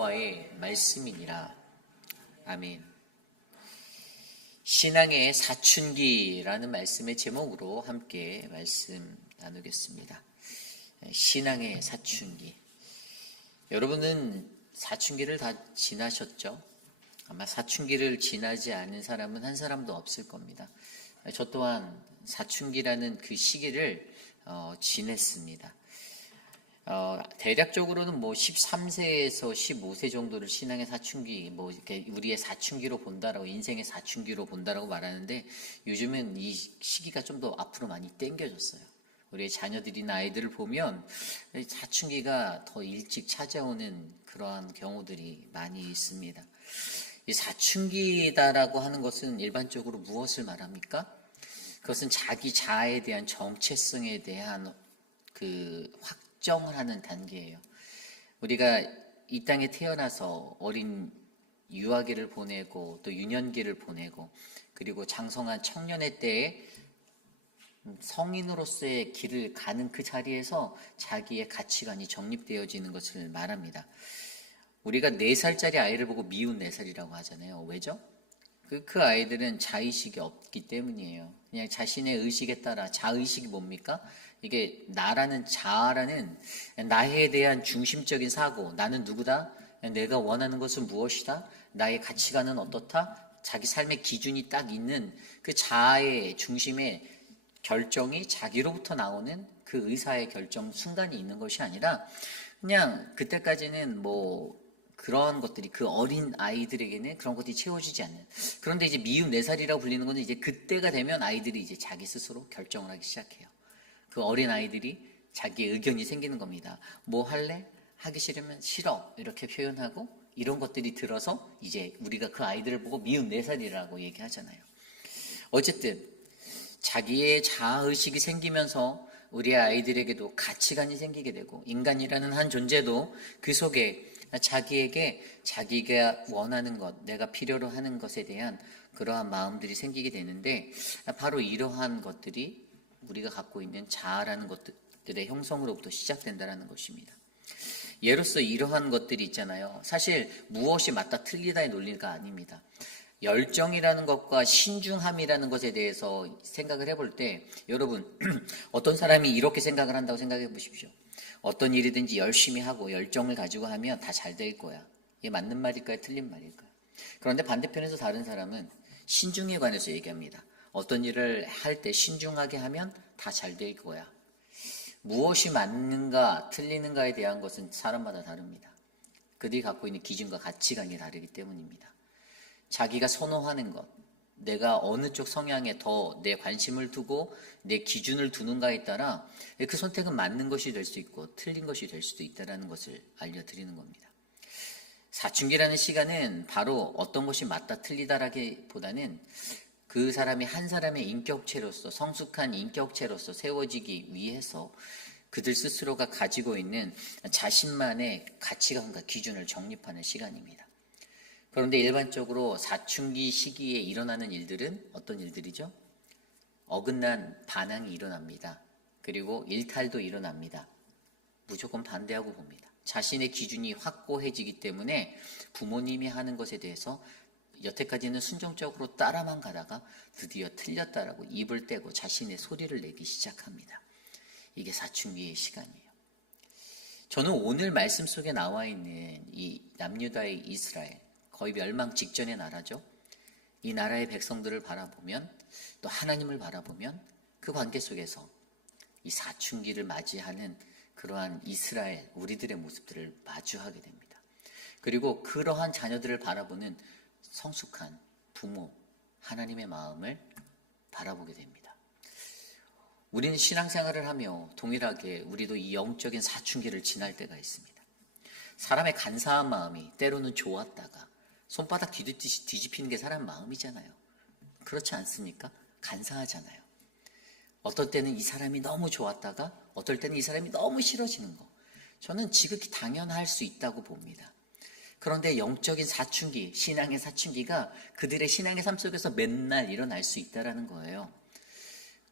여호와의 말씀이니라. 아멘. 신앙의 사춘기라는 말씀의 제목으로 함께 말씀 나누겠습니다. 신앙의 사춘기. 여러분은 사춘기를 다 지나셨죠? 아마 사춘기를 지나지 않은 사람은 한 사람도 없을 겁니다. 저 또한 사춘기라는 그 시기를 지냈습니다. 대략적으로는 13세에서 15세 정도를 신앙의 사춘기, 이렇게 우리의 사춘기로 본다라고, 인생의 사춘기로 본다라고 말하는데, 요즘은 이 시기가 좀 더 앞으로 많이 당겨졌어요. 우리의 자녀들이나 아이들을 보면 사춘기가 더 일찍 찾아오는 그러한 경우들이 많이 있습니다. 이 사춘기다라고 하는 것은 일반적으로 무엇을 말합니까? 그것은 자기 자아에 대한 정체성에 대한 그 확정을 하는 단계예요. 우리가 이 땅에 태어나서 어린 유아기를 보내고 또 유년기를 보내고 그리고 장성한 청년의 때에 성인으로서의 길을 가는 그 자리에서 자기의 가치관이 정립되어지는 것을 말합니다. 우리가 4살짜리 아이를 보고 미운 4살이라고 하잖아요. 왜죠? 그 아이들은 자의식이 없기 때문이에요. 그냥 자신의 의식에 따라, 자의식이 뭡니까? 이게 나라는, 자아라는 나에 대한 중심적인 사고, 나는 누구다? 내가 원하는 것은 무엇이다? 나의 가치관은 어떻다? 자기 삶의 기준이 딱 있는 그 자아의 중심의 결정이 자기로부터 나오는 그 의사의 결정 순간이 있는 것이 아니라 그냥 그때까지는 그런 것들이 그 어린 아이들에게는 그런 것들이 채워지지 않는. 그런데 이제 미운 4살이라고 불리는 것은 이제 그때가 되면 아이들이 이제 자기 스스로 결정을 하기 시작해요. 그 어린 아이들이 자기의 의견이 생기는 겁니다. 뭐 할래? 하기 싫으면 싫어. 이렇게 표현하고 이런 것들이 들어서 이제 우리가 그 아이들을 보고 미운 4살이라고 얘기하잖아요. 어쨌든 자기의 자아의식이 생기면서 우리 아이들에게도 가치관이 생기게 되고 인간이라는 한 존재도 그 속에 자기에게 자기가 원하는 것, 내가 필요로 하는 것에 대한 그러한 마음들이 생기게 되는데 바로 이러한 것들이 우리가 갖고 있는 자아라는 것들의 형성으로부터 시작된다는 것입니다. 예로서 이러한 것들이 있잖아요. 사실 무엇이 맞다 틀리다의 논리가 아닙니다. 열정이라는 것과 신중함이라는 것에 대해서 생각을 해볼 때 여러분 어떤 사람이 이렇게 생각을 한다고 생각해 보십시오. 어떤 일이든지 열심히 하고 열정을 가지고 하면 다 잘 될 거야. 이게 맞는 말일까요? 틀린 말일까요? 그런데 반대편에서 다른 사람은 신중에 관해서 얘기합니다. 어떤 일을 할 때 신중하게 하면 다 잘 될 거야. 무엇이 맞는가 틀리는가에 대한 것은 사람마다 다릅니다. 그들이 갖고 있는 기준과 가치관이 다르기 때문입니다. 자기가 선호하는 것, 내가 어느 쪽 성향에 더 내 관심을 두고 내 기준을 두는가에 따라 그 선택은 맞는 것이 될 수 있고 틀린 것이 될 수도 있다는 것을 알려드리는 겁니다. 사춘기라는 시간은 바로 어떤 것이 맞다 틀리다라기보다는 그 사람이 한 사람의 인격체로서, 성숙한 인격체로서 세워지기 위해서 그들 스스로가 가지고 있는 자신만의 가치관과 기준을 정립하는 시간입니다. 그런데 일반적으로 사춘기 시기에 일어나는 일들은 어떤 일들이죠? 어긋난 반항이 일어납니다. 그리고 일탈도 일어납니다. 무조건 반대하고 봅니다. 자신의 기준이 확고해지기 때문에 부모님이 하는 것에 대해서 여태까지는 순종적으로 따라만 가다가 드디어 틀렸다라고 입을 떼고 자신의 소리를 내기 시작합니다. 이게 사춘기의 시간이에요. 저는 오늘 말씀 속에 나와 있는 이 남유다의 이스라엘, 거의 멸망 직전의 나라죠. 이 나라의 백성들을 바라보면 또 하나님을 바라보면 그 관계 속에서 이 사춘기를 맞이하는 그러한 이스라엘, 우리들의 모습들을 마주하게 됩니다. 그리고 그러한 자녀들을 바라보는 성숙한 부모, 하나님의 마음을 바라보게 됩니다. 우리는 신앙생활을 하며 동일하게 우리도 이 영적인 사춘기를 지날 때가 있습니다. 사람의 간사한 마음이 때로는 좋았다가 손바닥 뒤집듯이 뒤집히는 게 사람 마음이잖아요. 그렇지 않습니까? 간사하잖아요. 어떨 때는 이 사람이 너무 좋았다가 어떨 때는 이 사람이 너무 싫어지는 거. 저는 지극히 당연할 수 있다고 봅니다. 그런데 영적인 사춘기, 신앙의 사춘기가 그들의 신앙의 삶 속에서 맨날 일어날 수 있다는 거예요.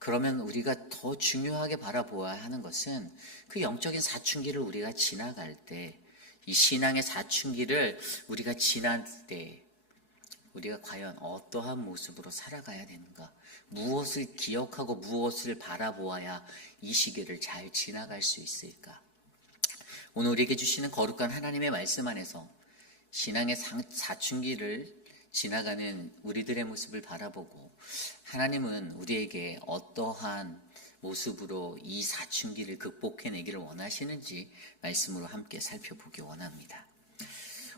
그러면 우리가 더 중요하게 바라보아야 하는 것은 그 영적인 사춘기를 우리가 지나갈 때 이 신앙의 사춘기를 우리가 지날 때 우리가 과연 어떠한 모습으로 살아가야 되는가? 무엇을 기억하고 무엇을 바라보아야 이 시기를 잘 지나갈 수 있을까? 오늘 우리에게 주시는 거룩한 하나님의 말씀 안에서 신앙의 사춘기를 지나가는 우리들의 모습을 바라보고 하나님은 우리에게 어떠한 모습으로 이 사춘기를 극복해내기를 원하시는지 말씀으로 함께 살펴보기 원합니다.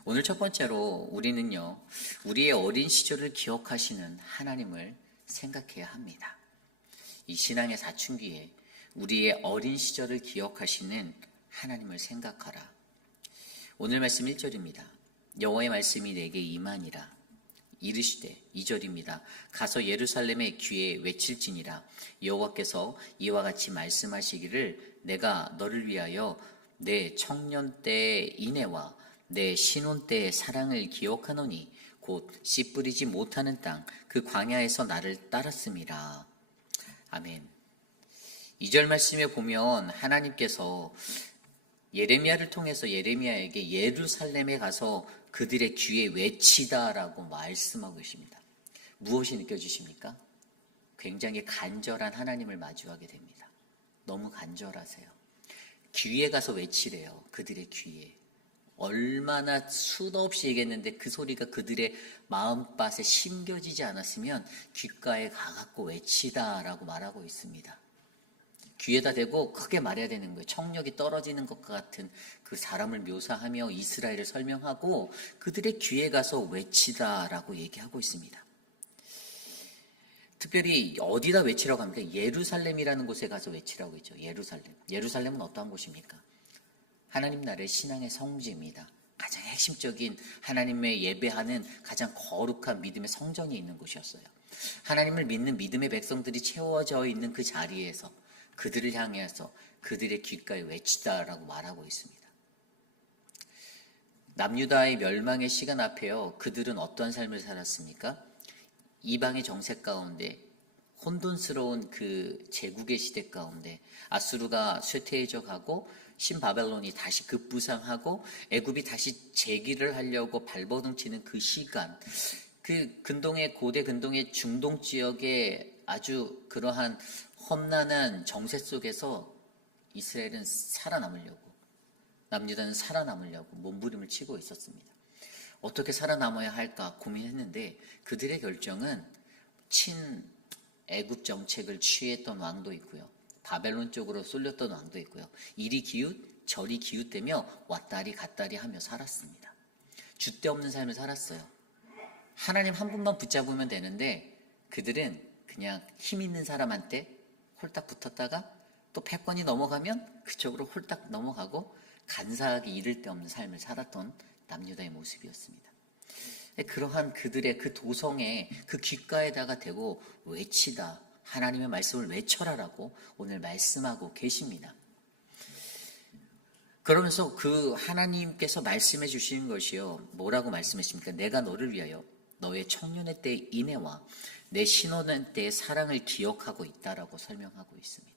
오늘 첫 번째로 우리는요, 우리의 어린 시절을 기억하시는 하나님을 생각해야 합니다. 이 신앙의 사춘기에 우리의 어린 시절을 기억하시는 하나님을 생각하라. 오늘 말씀 1절입니다. 여호와의 말씀이 내게 임하니라. 이르시되 2절입니다. 가서 예루살렘의 귀에 외칠지니라. 여호와께서 이와 같이 말씀하시기를 내가 너를 위하여 내 청년 때의 인애와 내 신혼 때의 사랑을 기억하노니 곧 씨 뿌리지 못하는 땅 그 광야에서 나를 따랐음이라. 아멘. 2절 말씀에 보면 하나님께서 예레미야를 통해서 예레미야에게 예루살렘에 가서 그들의 귀에 외치다라고 말씀하고 계십니다. 무엇이 느껴지십니까? 굉장히 간절한 하나님을 마주하게 됩니다. 너무 간절하세요. 귀에 가서 외치래요. 그들의 귀에. 얼마나 수도 없이 얘기했는데 그 소리가 그들의 마음밭에 심겨지지 않았으면 귓가에 가갖고 외치다라고 말하고 있습니다. 귀에다 대고 크게 말해야 되는 거예요. 청력이 떨어지는 것과 같은 그 사람을 묘사하며 이스라엘을 설명하고 그들의 귀에 가서 외치다라고 얘기하고 있습니다. 특별히 어디다 외치라고 합니까? 예루살렘이라는 곳에 가서 외치라고 했죠. 예루살렘. 예루살렘은 어떠한 곳입니까? 하나님 나라의 신앙의 성지입니다. 가장 핵심적인 하나님의 예배하는 가장 거룩한 믿음의 성전이 있는 곳이었어요. 하나님을 믿는 믿음의 백성들이 채워져 있는 그 자리에서 그들을 향해서 그들의 귓가에 외치다라고 말하고 있습니다. 남유다의 멸망의 시간 앞에요. 그들은 어떤 삶을 살았습니까? 이방의 정색 가운데 혼돈스러운 그 제국의 시대 가운데 아수르가 쇠퇴해져 가고 신바벨론이 다시 급부상하고 애굽이 다시 재기를 하려고 발버둥치는 그 시간, 그 고대 근동의 중동 지역에 아주 그러한 험난한 정세 속에서 이스라엘은 살아남으려고, 남유다는 살아남으려고 몸부림을 치고 있었습니다. 어떻게 살아남아야 할까 고민했는데 그들의 결정은 애굽 정책을 취했던 왕도 있고요. 바벨론 쪽으로 쏠렸던 왕도 있고요. 이리 기웃 저리 기웃대며 왔다리 갔다리 하며 살았습니다. 줏대 없는 삶을 살았어요. 하나님 한 분만 붙잡으면 되는데 그들은 그냥 힘 있는 사람한테 홀딱 붙었다가 또 패권이 넘어가면 그쪽으로 홀딱 넘어가고 간사하게 이를 데 없는 삶을 살았던 남유다의 모습이었습니다. 그러한 그들의 그 도성에 그 귓가에다가 대고 외치다, 하나님의 말씀을 외쳐라라고 오늘 말씀하고 계십니다. 그러면서 그 하나님께서 말씀해 주시는 것이요, 뭐라고 말씀하십니까? 내가 너를 위하여 너의 청년의 때의 인애와 내 신혼의 때의 사랑을 기억하고 있다라고 설명하고 있습니다.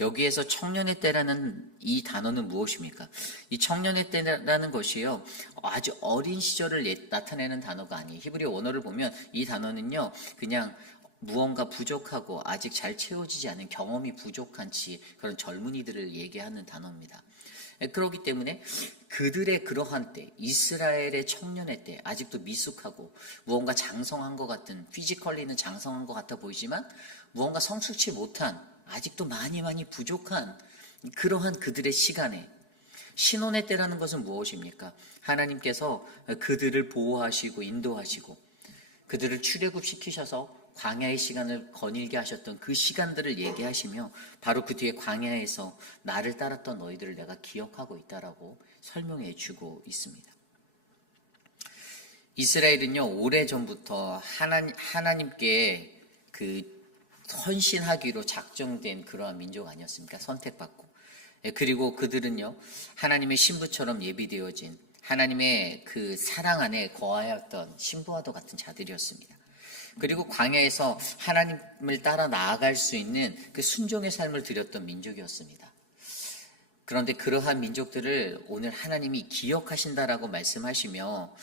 여기에서 청년의 때라는 이 단어는 무엇입니까? 이 청년의 때라는 것이요, 아주 어린 시절을 나타내는 단어가 아니에요. 히브리어 원어를 보면 이 단어는요, 그냥 무언가 부족하고 아직 잘 채워지지 않은 경험이 부족한 그런 젊은이들을 얘기하는 단어입니다. 그렇기 때문에 그들의 그러한 때, 이스라엘의 청년의 때, 아직도 미숙하고 무언가 장성한 것 같은, 피지컬리는 장성한 것 같아 보이지만 무언가 성숙치 못한, 아직도 많이 부족한 그러한 그들의 시간에, 신혼의 때라는 것은 무엇입니까? 하나님께서 그들을 보호하시고 인도하시고 그들을 출애굽시키셔서 광야의 시간을 거닐게 하셨던 그 시간들을 얘기하시며 바로 그 뒤에 광야에서 나를 따랐던 너희들을 내가 기억하고 있다라고 설명해 주고 있습니다. 이스라엘은요, 오래전부터 하나님께 그 헌신하기로 작정된 그러한 민족 아니었습니까? 선택받고. 그리고 그들은요, 하나님의 신부처럼 예비되어진 하나님의 그 사랑 안에 거하였던 신부와도 같은 자들이었습니다. 그리고 광야에서 하나님을 따라 나아갈 수 있는 그 순종의 삶을 드렸던 민족이었습니다. 그런데 그러한 민족들을 오늘 하나님이 기억하신다라고 말씀하시며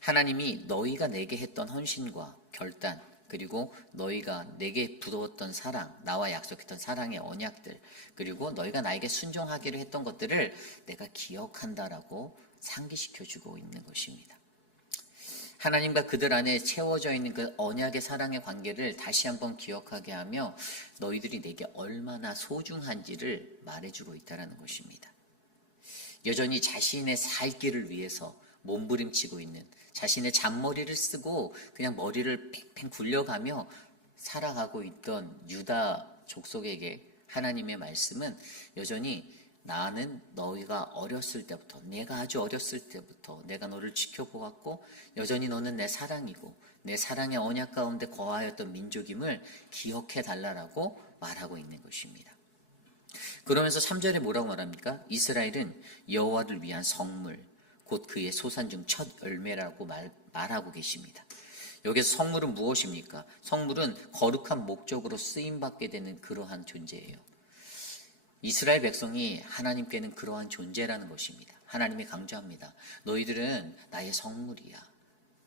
하나님이 너희가 내게 했던 헌신과 결단 그리고 너희가 내게 부어왔던 사랑, 나와 약속했던 사랑의 언약들 그리고 너희가 나에게 순종하기로 했던 것들을 내가 기억한다라고 상기시켜주고 있는 것입니다. 하나님과 그들 안에 채워져 있는 그 언약의 사랑의 관계를 다시 한번 기억하게 하며 너희들이 내게 얼마나 소중한지를 말해주고 있다는 것입니다. 여전히 자신의 살 길을 위해서 몸부림치고 있는 자신의 잔머리를 쓰고 그냥 머리를 팽팽 굴려가며 살아가고 있던 유다 족속에게 하나님의 말씀은 여전히 나는 너희가 어렸을 때부터 내가 아주 어렸을 때부터 내가 너를 지켜보았고 여전히 너는 내 사랑이고 내 사랑의 언약 가운데 거하였던 민족임을 기억해 달라라고 말하고 있는 것입니다. 그러면서 3절에 뭐라고 말합니까? 이스라엘은 여호와를 위한 성물 곧 그의 소산 중 첫 열매라고 말하고 계십니다. 여기서 성물은 무엇입니까? 성물은 거룩한 목적으로 쓰임받게 되는 그러한 존재예요. 이스라엘 백성이 하나님께는 그러한 존재라는 것입니다. 하나님이 강조합니다. 너희들은 나의 성물이야.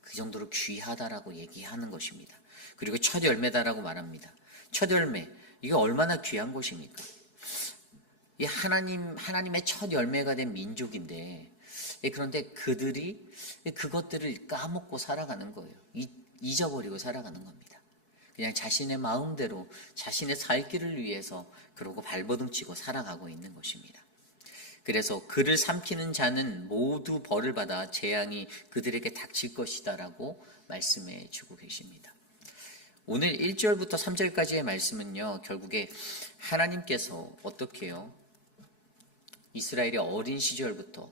그 정도로 귀하다라고 얘기하는 것입니다. 그리고 첫 열매다라고 말합니다. 첫 열매, 이게 얼마나 귀한 것입니까? 이 하나님의 첫 열매가 된 민족인데, 그런데 그들이 그것들을 까먹고 살아가는 거예요. 잊어버리고 살아가는 겁니다. 그냥 자신의 마음대로 자신의 살 길을 위해서 그러고 발버둥치고 살아가고 있는 것입니다. 그래서 그를 삼키는 자는 모두 벌을 받아 재앙이 그들에게 닥칠 것이다라고 말씀해 주고 계십니다. 오늘 1절부터 3절까지의 말씀은요, 결국에 하나님께서 어떻게 해요? 이스라엘의 어린 시절부터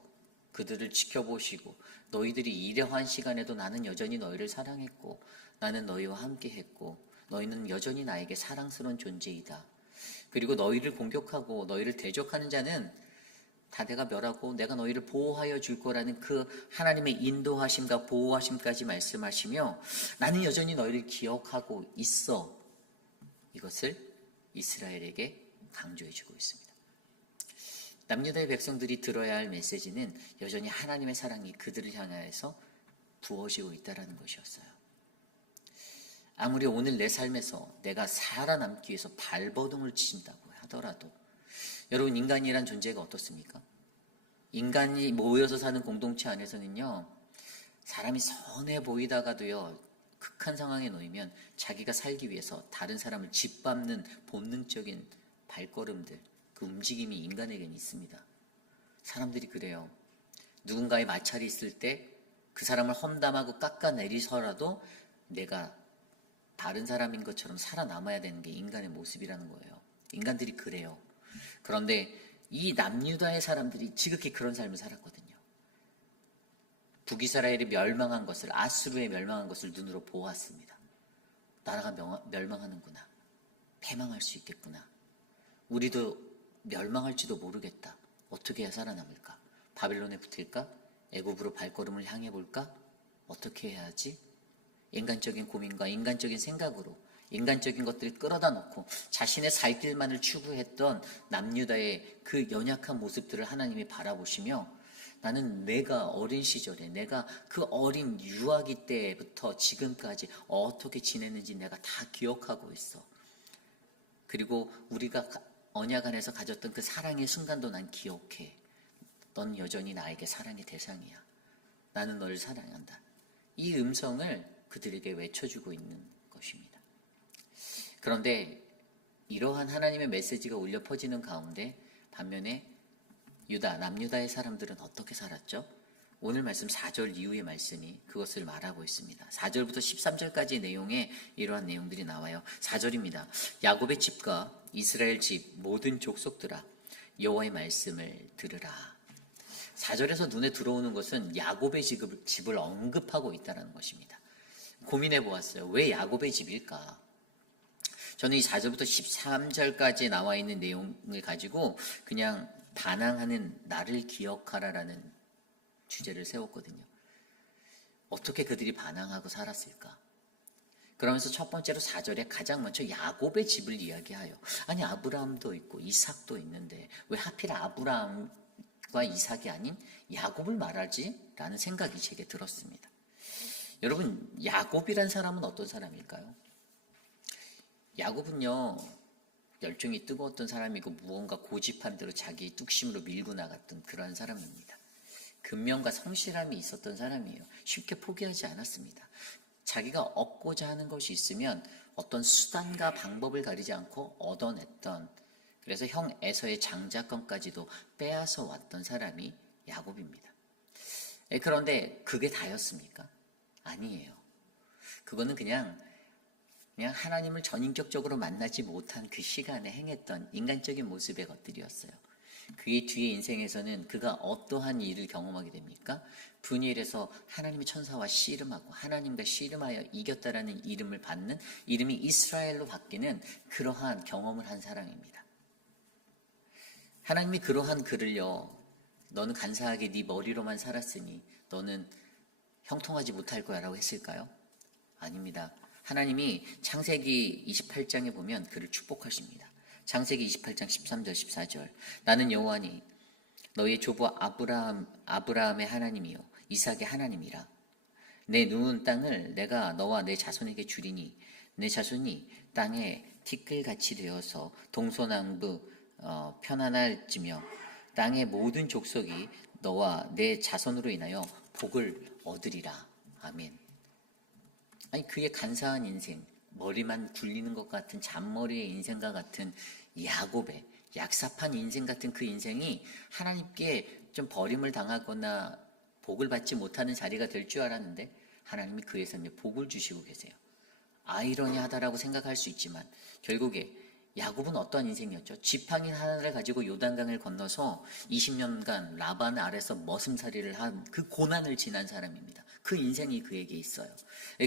그들을 지켜보시고 너희들이 이러한 시간에도 나는 여전히 너희를 사랑했고 나는 너희와 함께 했고 너희는 여전히 나에게 사랑스러운 존재이다. 그리고 너희를 공격하고 너희를 대적하는 자는 다 내가 멸하고 내가 너희를 보호하여 줄 거라는 그 하나님의 인도하심과 보호하심까지 말씀하시며 나는 여전히 너희를 기억하고 있어. 이것을 이스라엘에게 강조해 주고 있습니다. 남유다의 백성들이 들어야 할 메시지는 여전히 하나님의 사랑이 그들을 향하여서 부어지고 있다는 것이었어요. 아무리 오늘 내 삶에서 내가 살아남기 위해서 발버둥을 친다고 하더라도 여러분, 인간이란 존재가 어떻습니까? 인간이 모여서 사는 공동체 안에서는요, 사람이 선해 보이다가도요, 극한 상황에 놓이면 자기가 살기 위해서 다른 사람을 짓밟는 본능적인 발걸음들, 그 움직임이 인간에게는 있습니다. 사람들이 그래요. 누군가의 마찰이 있을 때 그 사람을 험담하고 깎아내리서라도 내가 다른 사람인 것처럼 살아남아야 되는 게 인간의 모습이라는 거예요. 인간들이 그래요. 그런데 이 남유다의 사람들이 지극히 그런 삶을 살았거든요. 북이스라엘이 멸망한 것을, 아수르에 멸망한 것을 눈으로 보았습니다. 나라가 멸망하는구나. 패망할 수 있겠구나. 우리도 멸망할지도 모르겠다. 어떻게 해야 살아남을까? 바벨론에 붙을까? 애굽으로 발걸음을 향해 볼까? 어떻게 해야 하지? 인간적인 고민과 인간적인 생각으로 인간적인 것들을 끌어다 놓고 자신의 살 길만을 추구했던 남유다의 그 연약한 모습들을 하나님이 바라보시며 나는 내가 어린 시절에 내가 그 어린 유아기 때부터 지금까지 어떻게 지냈는지 내가 다 기억하고 있어. 그리고 우리가 언약 안에서 가졌던 그 사랑의 순간도 난 기억해. 넌 여전히 나에게 사랑의 대상이야. 나는 너를 사랑한다. 이 음성을 그들에게 외쳐주고 있는 것입니다. 그런데 이러한 하나님의 메시지가 울려 퍼지는 가운데 반면에 남유다의 사람들은 어떻게 살았죠? 오늘 말씀 4절 이후의 말씀이 그것을 말하고 있습니다. 4절부터 13절까지의 내용에 이러한 내용들이 나와요. 4절입니다. 야곱의 집과 이스라엘 집 모든 족속들아 여호와의 말씀을 들으라. 4절에서 눈에 들어오는 것은 야곱의 집을 언급하고 있다는 것입니다. 고민해 보았어요. 왜 야곱의 집일까? 저는 이 4절부터 13절까지 나와 있는 내용을 가지고 그냥 반항하는 나를 기억하라라는 주제를 세웠거든요. 어떻게 그들이 반항하고 살았을까? 그러면서 첫 번째로 4절에 가장 먼저 야곱의 집을 이야기하여, 아니 아브라함도 있고 이삭도 있는데 왜 하필 아브라함과 이삭이 아닌 야곱을 말하지? 라는 생각이 제게 들었습니다. 여러분, 야곱이란 사람은 어떤 사람일까요? 야곱은요, 열정이 뜨거웠던 사람이고 무언가 고집한 대로 자기 뚝심으로 밀고 나갔던 그러한 사람입니다. 근면과 성실함이 있었던 사람이에요. 쉽게 포기하지 않았습니다. 자기가 얻고자 하는 것이 있으면 어떤 수단과 방법을 가리지 않고 얻어냈던, 그래서 형 에서의 장자권까지도 빼앗아 왔던 사람이 야곱입니다. 그런데 그게 다였습니까? 아니에요. 그거는 그냥 하나님을 전인격적으로 만나지 못한 그 시간에 행했던 인간적인 모습의 것들이었어요. 그의 뒤의 인생에서는 그가 어떠한 일을 경험하게 됩니까? 분이엘에서 하나님의 천사와 씨름하고 하나님과 씨름하여 이겼다라는 이름을 받는, 이름이 이스라엘로 바뀌는 그러한 경험을 한 사람입니다. 하나님이 그러한 그를요, 너는 간사하게 네 머리로만 살았으니 너는 형통하지 못할 거야 라고 했을까요? 아닙니다. 하나님이 창세기 28장에 보면 그를 축복하십니다. 창세기 28장 13절 14절, 나는 여호와니 너의 조부 아브라함의 하나님이요 이삭의 하나님이라. 내 누운 땅을 내가 너와 내 자손에게 주리니 내 자손이 땅에 티끌같이 되어서 동서남북 편안할지며 땅의 모든 족속이 너와 내 자손으로 인하여 복을 얻으리라. 아멘. 아니, 그의 간사한 인생, 머리만 굴리는 것 같은 잔머리의 인생과 같은 야곱의 약삽한 인생 같은 그 인생이 하나님께 좀 버림을 당하거나 복을 받지 못하는 자리가 될 줄 알았는데 하나님이 그에서 복을 주시고 계세요. 아이러니하다라고 생각할 수 있지만 결국에 야곱은 어떠한 인생이었죠? 지팡이 하나를 가지고 요단강을 건너서 20년간 라반 아래서 머슴살이를 한 그 고난을 지난 사람입니다. 그 인생이 그에게 있어요.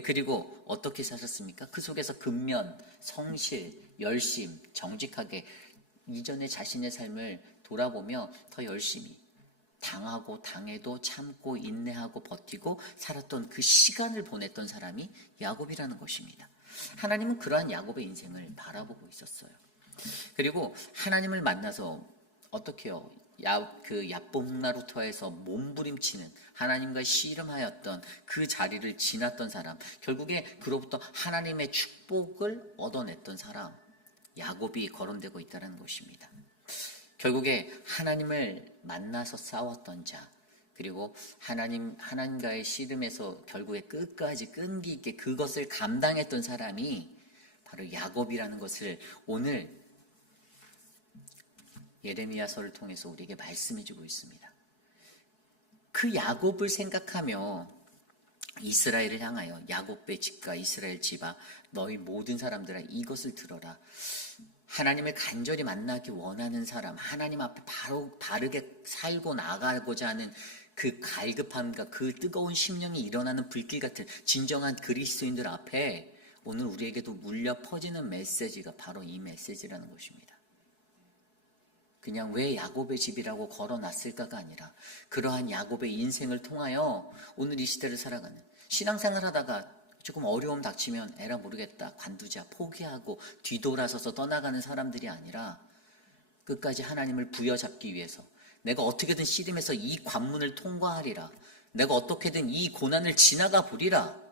그리고 어떻게 사셨습니까? 그 속에서 근면, 성실, 열심, 정직하게 이전의 자신의 삶을 돌아보며 더 열심히 당하고 당해도 참고 인내하고 버티고 살았던 그 시간을 보냈던 사람이 야곱이라는 것입니다. 하나님은 그러한 야곱의 인생을 바라보고 있었어요. 그리고 하나님을 만나서 어떻게 해요? 그 야복나루터에서 몸부림치는 하나님과 씨름하였던 그 자리를 지났던 사람, 결국에 그로부터 하나님의 축복을 얻어냈던 사람, 야곱이 거론되고 있다는 것입니다. 결국에 하나님을 만나서 싸웠던 자, 그리고 하나님과의 씨름에서 결국에 끝까지 끈기 있게 그것을 감당했던 사람이 바로 야곱이라는 것을 오늘 예레미야서를 통해서 우리에게 말씀해주고 있습니다. 그 야곱을 생각하며 이스라엘을 향하여 야곱의 집과 이스라엘 집아 너희 모든 사람들아 이것을 들어라. 하나님을 간절히 만나기 원하는 사람, 하나님 앞에 바르게 살고 나가고자 하는 그 갈급함과 그 뜨거운 심령이 일어나는 불길 같은 진정한 그리스도인들 앞에 오늘 우리에게도 물려 퍼지는 메시지가 바로 이 메시지라는 것입니다. 그냥 왜 야곱의 집이라고 걸어놨을까가 아니라 그러한 야곱의 인생을 통하여 오늘 이 시대를 살아가는, 신앙생활 하다가 조금 어려움 닥치면 에라 모르겠다 관두자 포기하고 뒤돌아서서 떠나가는 사람들이 아니라 끝까지 하나님을 부여잡기 위해서 내가 어떻게든 씨름해서 이 관문을 통과하리라, 내가 어떻게든 이 고난을 지나가 보리라,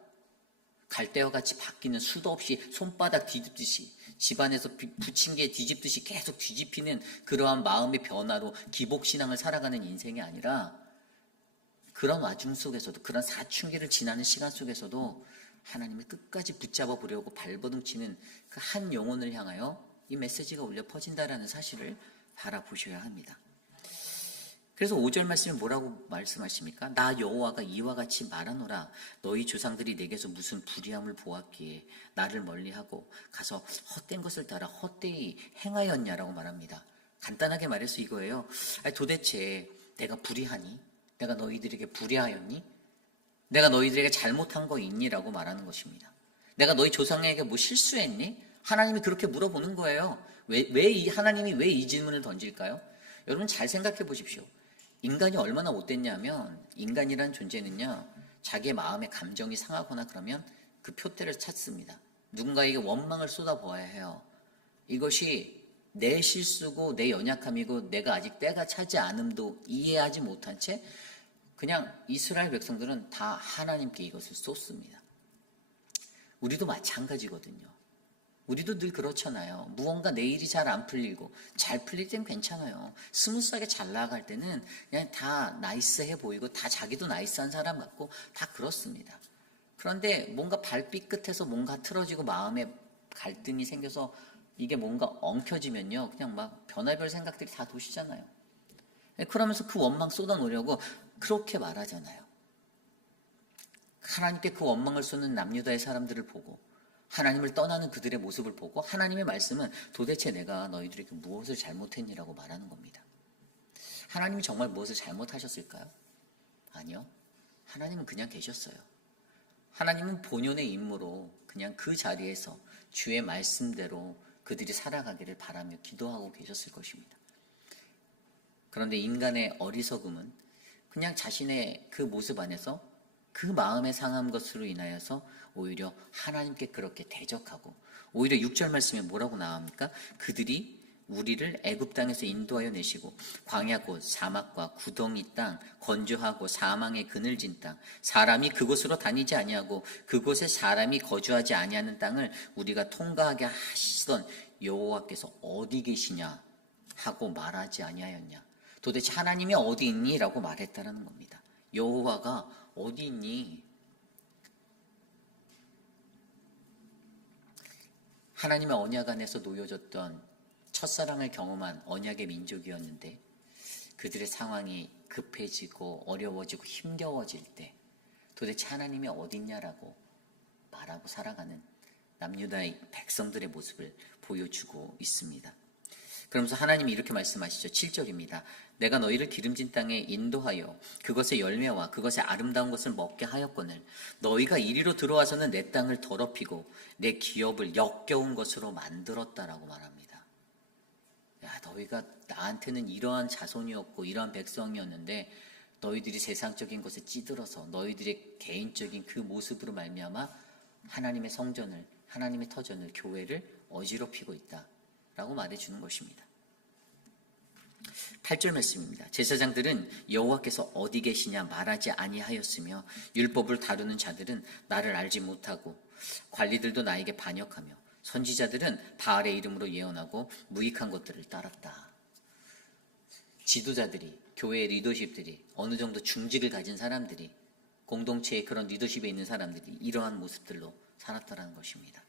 갈대와 같이 바뀌는 수도 없이 손바닥 뒤집듯이 집안에서 부침개 뒤집듯이 계속 뒤집히는 그러한 마음의 변화로 기복신앙을 살아가는 인생이 아니라 그런 와중 속에서도, 그런 사춘기를 지나는 시간 속에서도 하나님을 끝까지 붙잡아 보려고 발버둥치는 그 한 영혼을 향하여 이 메시지가 울려 퍼진다라는 사실을 바라보셔야 합니다. 그래서 5절 말씀에 뭐라고 말씀하십니까? 나 여호와가 이와 같이 말하노라. 너희 조상들이 내게서 무슨 불의함을 보았기에 나를 멀리하고 가서 헛된 것을 따라 헛되이 행하였냐라고 말합니다. 간단하게 말해서 이거예요. 도대체 내가 불의하니? 내가 너희들에게 불의하였니? 내가 너희들에게 잘못한 거 있니? 라고 말하는 것입니다. 내가 너희 조상에게 뭐 실수했니? 하나님이 그렇게 물어보는 거예요. 하나님이 왜 이 질문을 던질까요? 여러분 잘 생각해 보십시오. 인간이 얼마나 못됐냐면, 인간이란 존재는요, 자기의 마음의 감정이 상하거나 그러면 그 표대를 찾습니다. 누군가에게 원망을 쏟아부어야 해요. 이것이 내 실수고 내 연약함이고 내가 아직 때가 차지 않음도 이해하지 못한 채 그냥 이스라엘 백성들은 다 하나님께 이것을 쏟습니다. 우리도 마찬가지거든요. 우리도 늘 그렇잖아요. 무언가 내 일이 잘 안 풀리고 잘 풀릴 땐 괜찮아요. 스무스하게 잘 나갈 때는 그냥 다 나이스해 보이고 다 자기도 나이스한 사람 같고 다 그렇습니다. 그런데 뭔가 발빛 끝에서 뭔가 틀어지고 마음에 갈등이 생겨서 이게 뭔가 엉켜지면요. 그냥 막 변화별 생각들이 다 도시잖아요. 그러면서 그 원망 쏟아놓으려고 그렇게 말하잖아요. 하나님께 그 원망을 쏟는 남유다의 사람들을 보고 하나님을 떠나는 그들의 모습을 보고 하나님의 말씀은 도대체 내가 너희들에게 무엇을 잘못했니라고 말하는 겁니다. 하나님이 정말 무엇을 잘못하셨을까요? 아니요. 하나님은 그냥 계셨어요. 하나님은 본연의 임무로 그냥 그 자리에서 주의 말씀대로 그들이 살아가기를 바라며 기도하고 계셨을 것입니다. 그런데 인간의 어리석음은 그냥 자신의 그 모습 안에서 그 마음에 상한 것으로 인하여서 오히려 하나님께 그렇게 대적하고 오히려 6절 말씀에 뭐라고 나옵니까? 그들이 우리를 애굽 땅에서 인도하여 내시고 광야 곧 사막과 구덩이 땅 건조하고 사망의 그늘진 땅 사람이 그곳으로 다니지 아니하고 그곳에 사람이 거주하지 아니하는 땅을 우리가 통과하게 하시던 여호와께서 어디 계시냐 하고 말하지 아니하였냐. 도대체 하나님이 어디 있니? 라고 말했다라는 겁니다. 여호와가 어디 있니? 하나님의 언약 안에서 놓여졌던 첫사랑을 경험한 언약의 민족이었는데 그들의 상황이 급해지고 어려워지고 힘겨워질 때 도대체 하나님이 어디 있냐라고 말하고 살아가는 남유다의 백성들의 모습을 보여주고 있습니다. 그러면서 하나님이 이렇게 말씀하시죠. 7절입니다. 내가 너희를 기름진 땅에 인도하여 그것의 열매와 그것의 아름다운 것을 먹게 하였거늘 너희가 이리로 들어와서는 내 땅을 더럽히고 내 기업을 역겨운 것으로 만들었다라고 말합니다. 야, 너희가 나한테는 이러한 자손이었고 이러한 백성이었는데 너희들이 세상적인 것에 찌들어서 너희들의 개인적인 그 모습으로 말미암아 하나님의 성전을 하나님의 터전을 교회를 어지럽히고 있다라고 말해주는 것입니다. 8절 말씀입니다. 제사장들은 여호와께서 어디 계시냐 말하지 아니하였으며 율법을 다루는 자들은 나를 알지 못하고 관리들도 나에게 반역하며 선지자들은 바알의 이름으로 예언하고 무익한 것들을 따랐다. 지도자들이 교회의 리더십들이 어느 정도 중직을 가진 사람들이 공동체의 그런 리더십에 있는 사람들이 이러한 모습들로 살았다는 것입니다.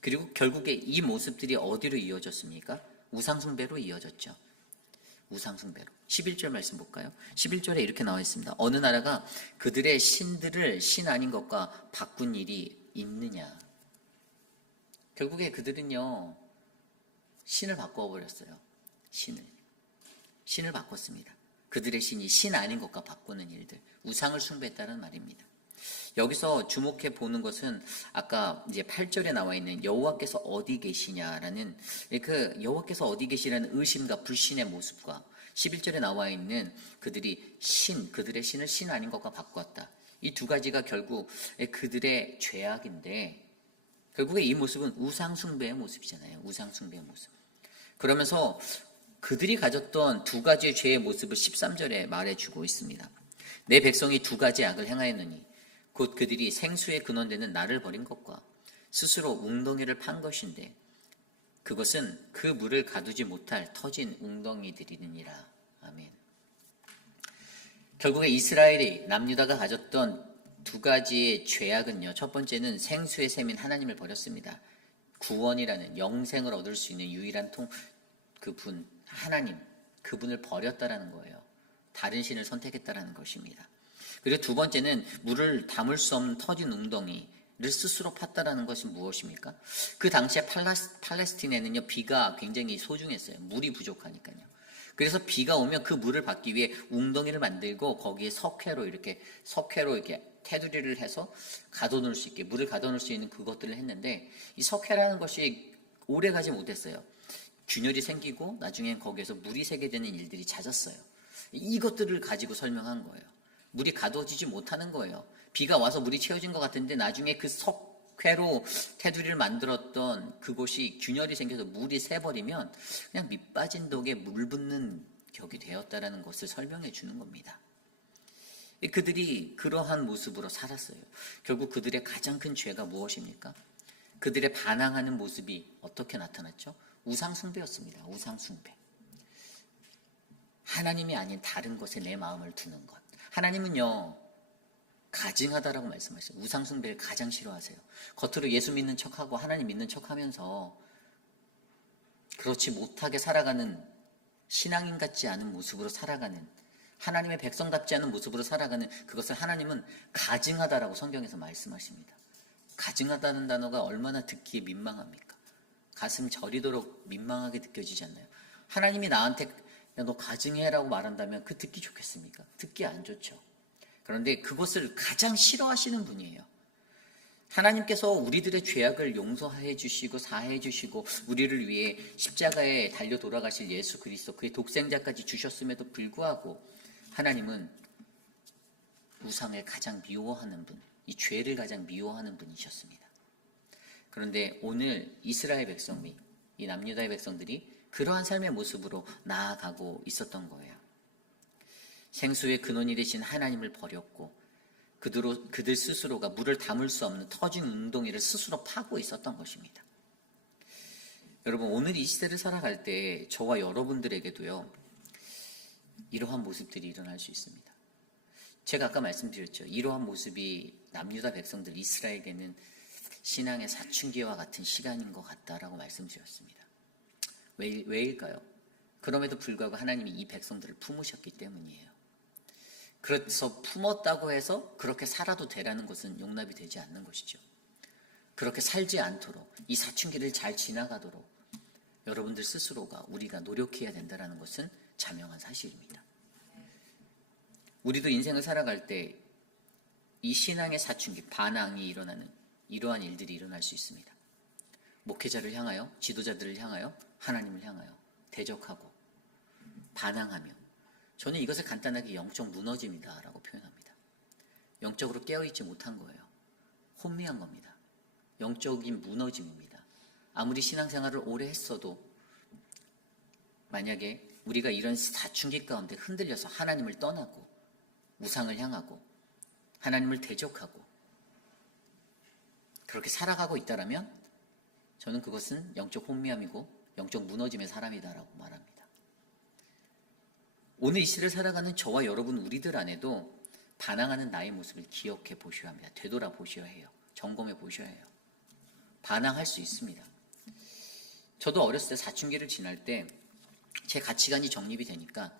그리고 결국에 이 모습들이 어디로 이어졌습니까? 우상숭배로 이어졌죠. 우상숭배로. 11절 말씀 볼까요? 11절에 이렇게 나와 있습니다. 어느 나라가 그들의 신들을 신 아닌 것과 바꾼 일이 있느냐. 결국에 그들은요. 신을 바꿔버렸어요. 신을 바꿨습니다. 그들의 신이 신 아닌 것과 바꾸는 일들. 우상을 숭배했다는 말입니다. 여기서 주목해 보는 것은 아까 이제 8절에 나와 있는 여호와께서 어디 계시냐라는 그 여호와께서 어디 계시라는 의심과 불신의 모습과 11절에 나와 있는 그들이 그들의 신을 신 아닌 것과 바꿨다. 이 두 가지가 결국 그들의 죄악인데 결국에 이 모습은 우상숭배의 모습이잖아요. 우상숭배의 모습. 그러면서 그들이 가졌던 두 가지의 죄의 모습을 13절에 말해주고 있습니다. 내 백성이 두 가지 악을 행하였느니 곧 그들이 생수의 근원되는 나를 버린 것과 스스로 웅덩이를 판 것인데 그것은 그 물을 가두지 못할 터진 웅덩이들이니라. 아멘. 결국에 이스라엘이 남유다가 가졌던 두 가지의 죄악은요. 첫 번째는 생수의 샘인 하나님을 버렸습니다. 구원이라는 영생을 얻을 수 있는 유일한 그분 하나님 그분을 버렸다라는 거예요. 다른 신을 선택했다라는 것입니다. 그리고 두 번째는 물을 담을 수 없는 터진 웅덩이를 스스로 팠다라는 것이 무엇입니까? 그 당시에 팔레스틴에는요 비가 굉장히 소중했어요. 물이 부족하니까요. 그래서 비가 오면 그 물을 받기 위해 웅덩이를 만들고 거기에 석회로 이렇게 테두리를 해서 가둬놓을 수 있게 물을 가둬놓을 수 있는 그것들을 했는데 이 석회라는 것이 오래 가지 못했어요. 균열이 생기고 나중엔 거기에서 물이 새게 되는 일들이 잦았어요. 이것들을 가지고 설명한 거예요. 물이 가둬지지 못하는 거예요. 비가 와서 물이 채워진 것 같은데 나중에 그 쾌로 테두리를 만들었던 그곳이 균열이 생겨서 물이 새버리면 그냥 밑 빠진 독에 물 붓는 격이 되었다라는 것을 설명해 주는 겁니다. 그들이 그러한 모습으로 살았어요. 결국 그들의 가장 큰 죄가 무엇입니까? 그들의 반항하는 모습이 어떻게 나타났죠? 우상숭배였습니다. 우상숭배. 하나님이 아닌 다른 것에 내 마음을 두는 것. 하나님은요, 가증하다라고 말씀하셨어요. 우상숭배를 가장 싫어하세요. 겉으로 예수 믿는 척하고 하나님 믿는 척하면서 그렇지 못하게 살아가는, 신앙인 같지 않은 모습으로 살아가는, 하나님의 백성답지 않은 모습으로 살아가는 그것을 하나님은 가증하다라고 성경에서 말씀하십니다. 가증하다는 단어가 얼마나 듣기에 민망합니까? 가슴 저리도록 민망하게 느껴지지 않나요? 하나님이 나한테 야, 너 가증해라고 말한다면 그 듣기 좋겠습니까? 듣기 안 좋죠. 그런데 그것을 가장 싫어하시는 분이에요. 하나님께서 우리들의 죄악을 용서해 주시고 사해 주시고 우리를 위해 십자가에 달려 돌아가실 예수 그리스도, 그의 독생자까지 주셨음에도 불구하고 하나님은 우상을 가장 미워하는 분, 이 죄를 가장 미워하는 분이셨습니다. 그런데 오늘 이스라엘 백성이, 이 남유다의 백성들이 그러한 삶의 모습으로 나아가고 있었던 거예요. 생수의 근원이 되신 하나님을 버렸고 그들 스스로가 물을 담을 수 없는 터진 웅덩이를 스스로 파고 있었던 것입니다. 여러분, 오늘 이 시대를 살아갈 때 저와 여러분들에게도요, 이러한 모습들이 일어날 수 있습니다. 제가 아까 말씀드렸죠. 이러한 모습이 남유다 백성들 이스라엘에게는 신앙의 사춘기와 같은 시간인 것 같다라고 말씀드렸습니다. 왜일까요? 그럼에도 불구하고 하나님이 이 백성들을 품으셨기 때문이에요. 그래서 품었다고 해서 그렇게 살아도 되라는 것은 용납이 되지 않는 것이죠. 그렇게 살지 않도록, 이 사춘기를 잘 지나가도록 여러분들 스스로가, 우리가 노력해야 된다는 것은 자명한 사실입니다. 우리도 인생을 살아갈 때 이 신앙의 사춘기, 반항이 일어나는 이러한 일들이 일어날 수 있습니다. 목회자를 향하여, 지도자들을 향하여, 하나님을 향하여 대적하고 반항하며, 저는 이것을 간단하게 영적 무너짐이다라고 표현합니다. 영적으로 깨어있지 못한 거예요. 혼미한 겁니다. 영적인 무너짐입니다. 아무리 신앙생활을 오래 했어도 만약에 우리가 이런 사춘기 가운데 흔들려서 하나님을 떠나고 우상을 향하고 하나님을 대적하고 그렇게 살아가고 있다라면 저는 그것은 영적 혼미함이고 영적 무너짐의 사람이다라고 말합니다. 오늘 이 시대를 살아가는 저와 여러분, 우리들 안에도 반항하는 나의 모습을 기억해 보셔야 합니다. 되돌아 보셔야 해요. 점검해 보셔야 해요. 반항할 수 있습니다. 저도 어렸을 때 사춘기를 지날 때 제 가치관이 정립이 되니까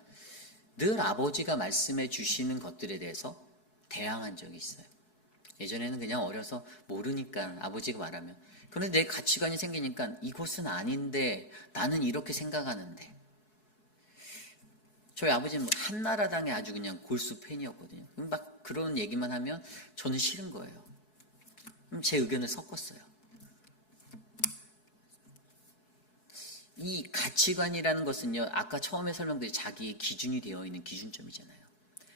늘 아버지가 말씀해 주시는 것들에 대해서 대항한 적이 있어요. 예전에는 그냥 어려서 모르니까 아버지가 말하면, 그런데 내 가치관이 생기니까 이곳은 아닌데 나는 이렇게 생각하는데. 저희 아버지는 한나라당의 아주 그냥 골수 팬이었거든요. 막 그런 얘기만 하면 저는 싫은 거예요. 제 의견을 섞었어요. 이 가치관이라는 것은요, 아까 처음에 설명드린 자기의 기준이 되어 있는 기준점이잖아요.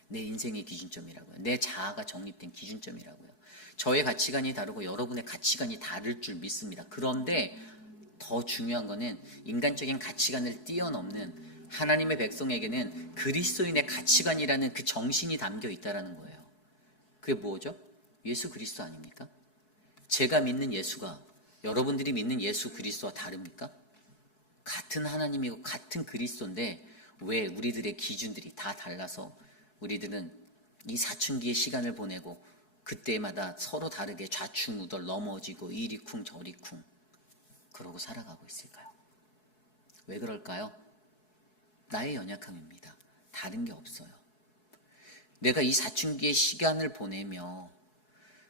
내 인생의 기준점이라고요. 내 자아가 정립된 기준점이라고요. 저의 가치관이 다르고 여러분의 가치관이 다를 줄 믿습니다. 그런데 더 중요한 거는 인간적인 가치관을 뛰어넘는 하나님의 백성에게는 그리스도인의 가치관이라는 그 정신이 담겨 있다는 거예요. 그게 뭐죠? 예수 그리스도 아닙니까? 제가 믿는 예수가 여러분들이 믿는 예수 그리스도와 다릅니까? 같은 하나님이고 같은 그리스도인데 왜 우리들의 기준들이 다 달라서 우리들은 이 사춘기의 시간을 보내고 그때마다 서로 다르게 좌충우돌 넘어지고 이리 쿵 저리 쿵 그러고 살아가고 있을까요? 왜 그럴까요? 나의 연약함입니다. 다른 게 없어요. 내가 이 사춘기의 시간을 보내며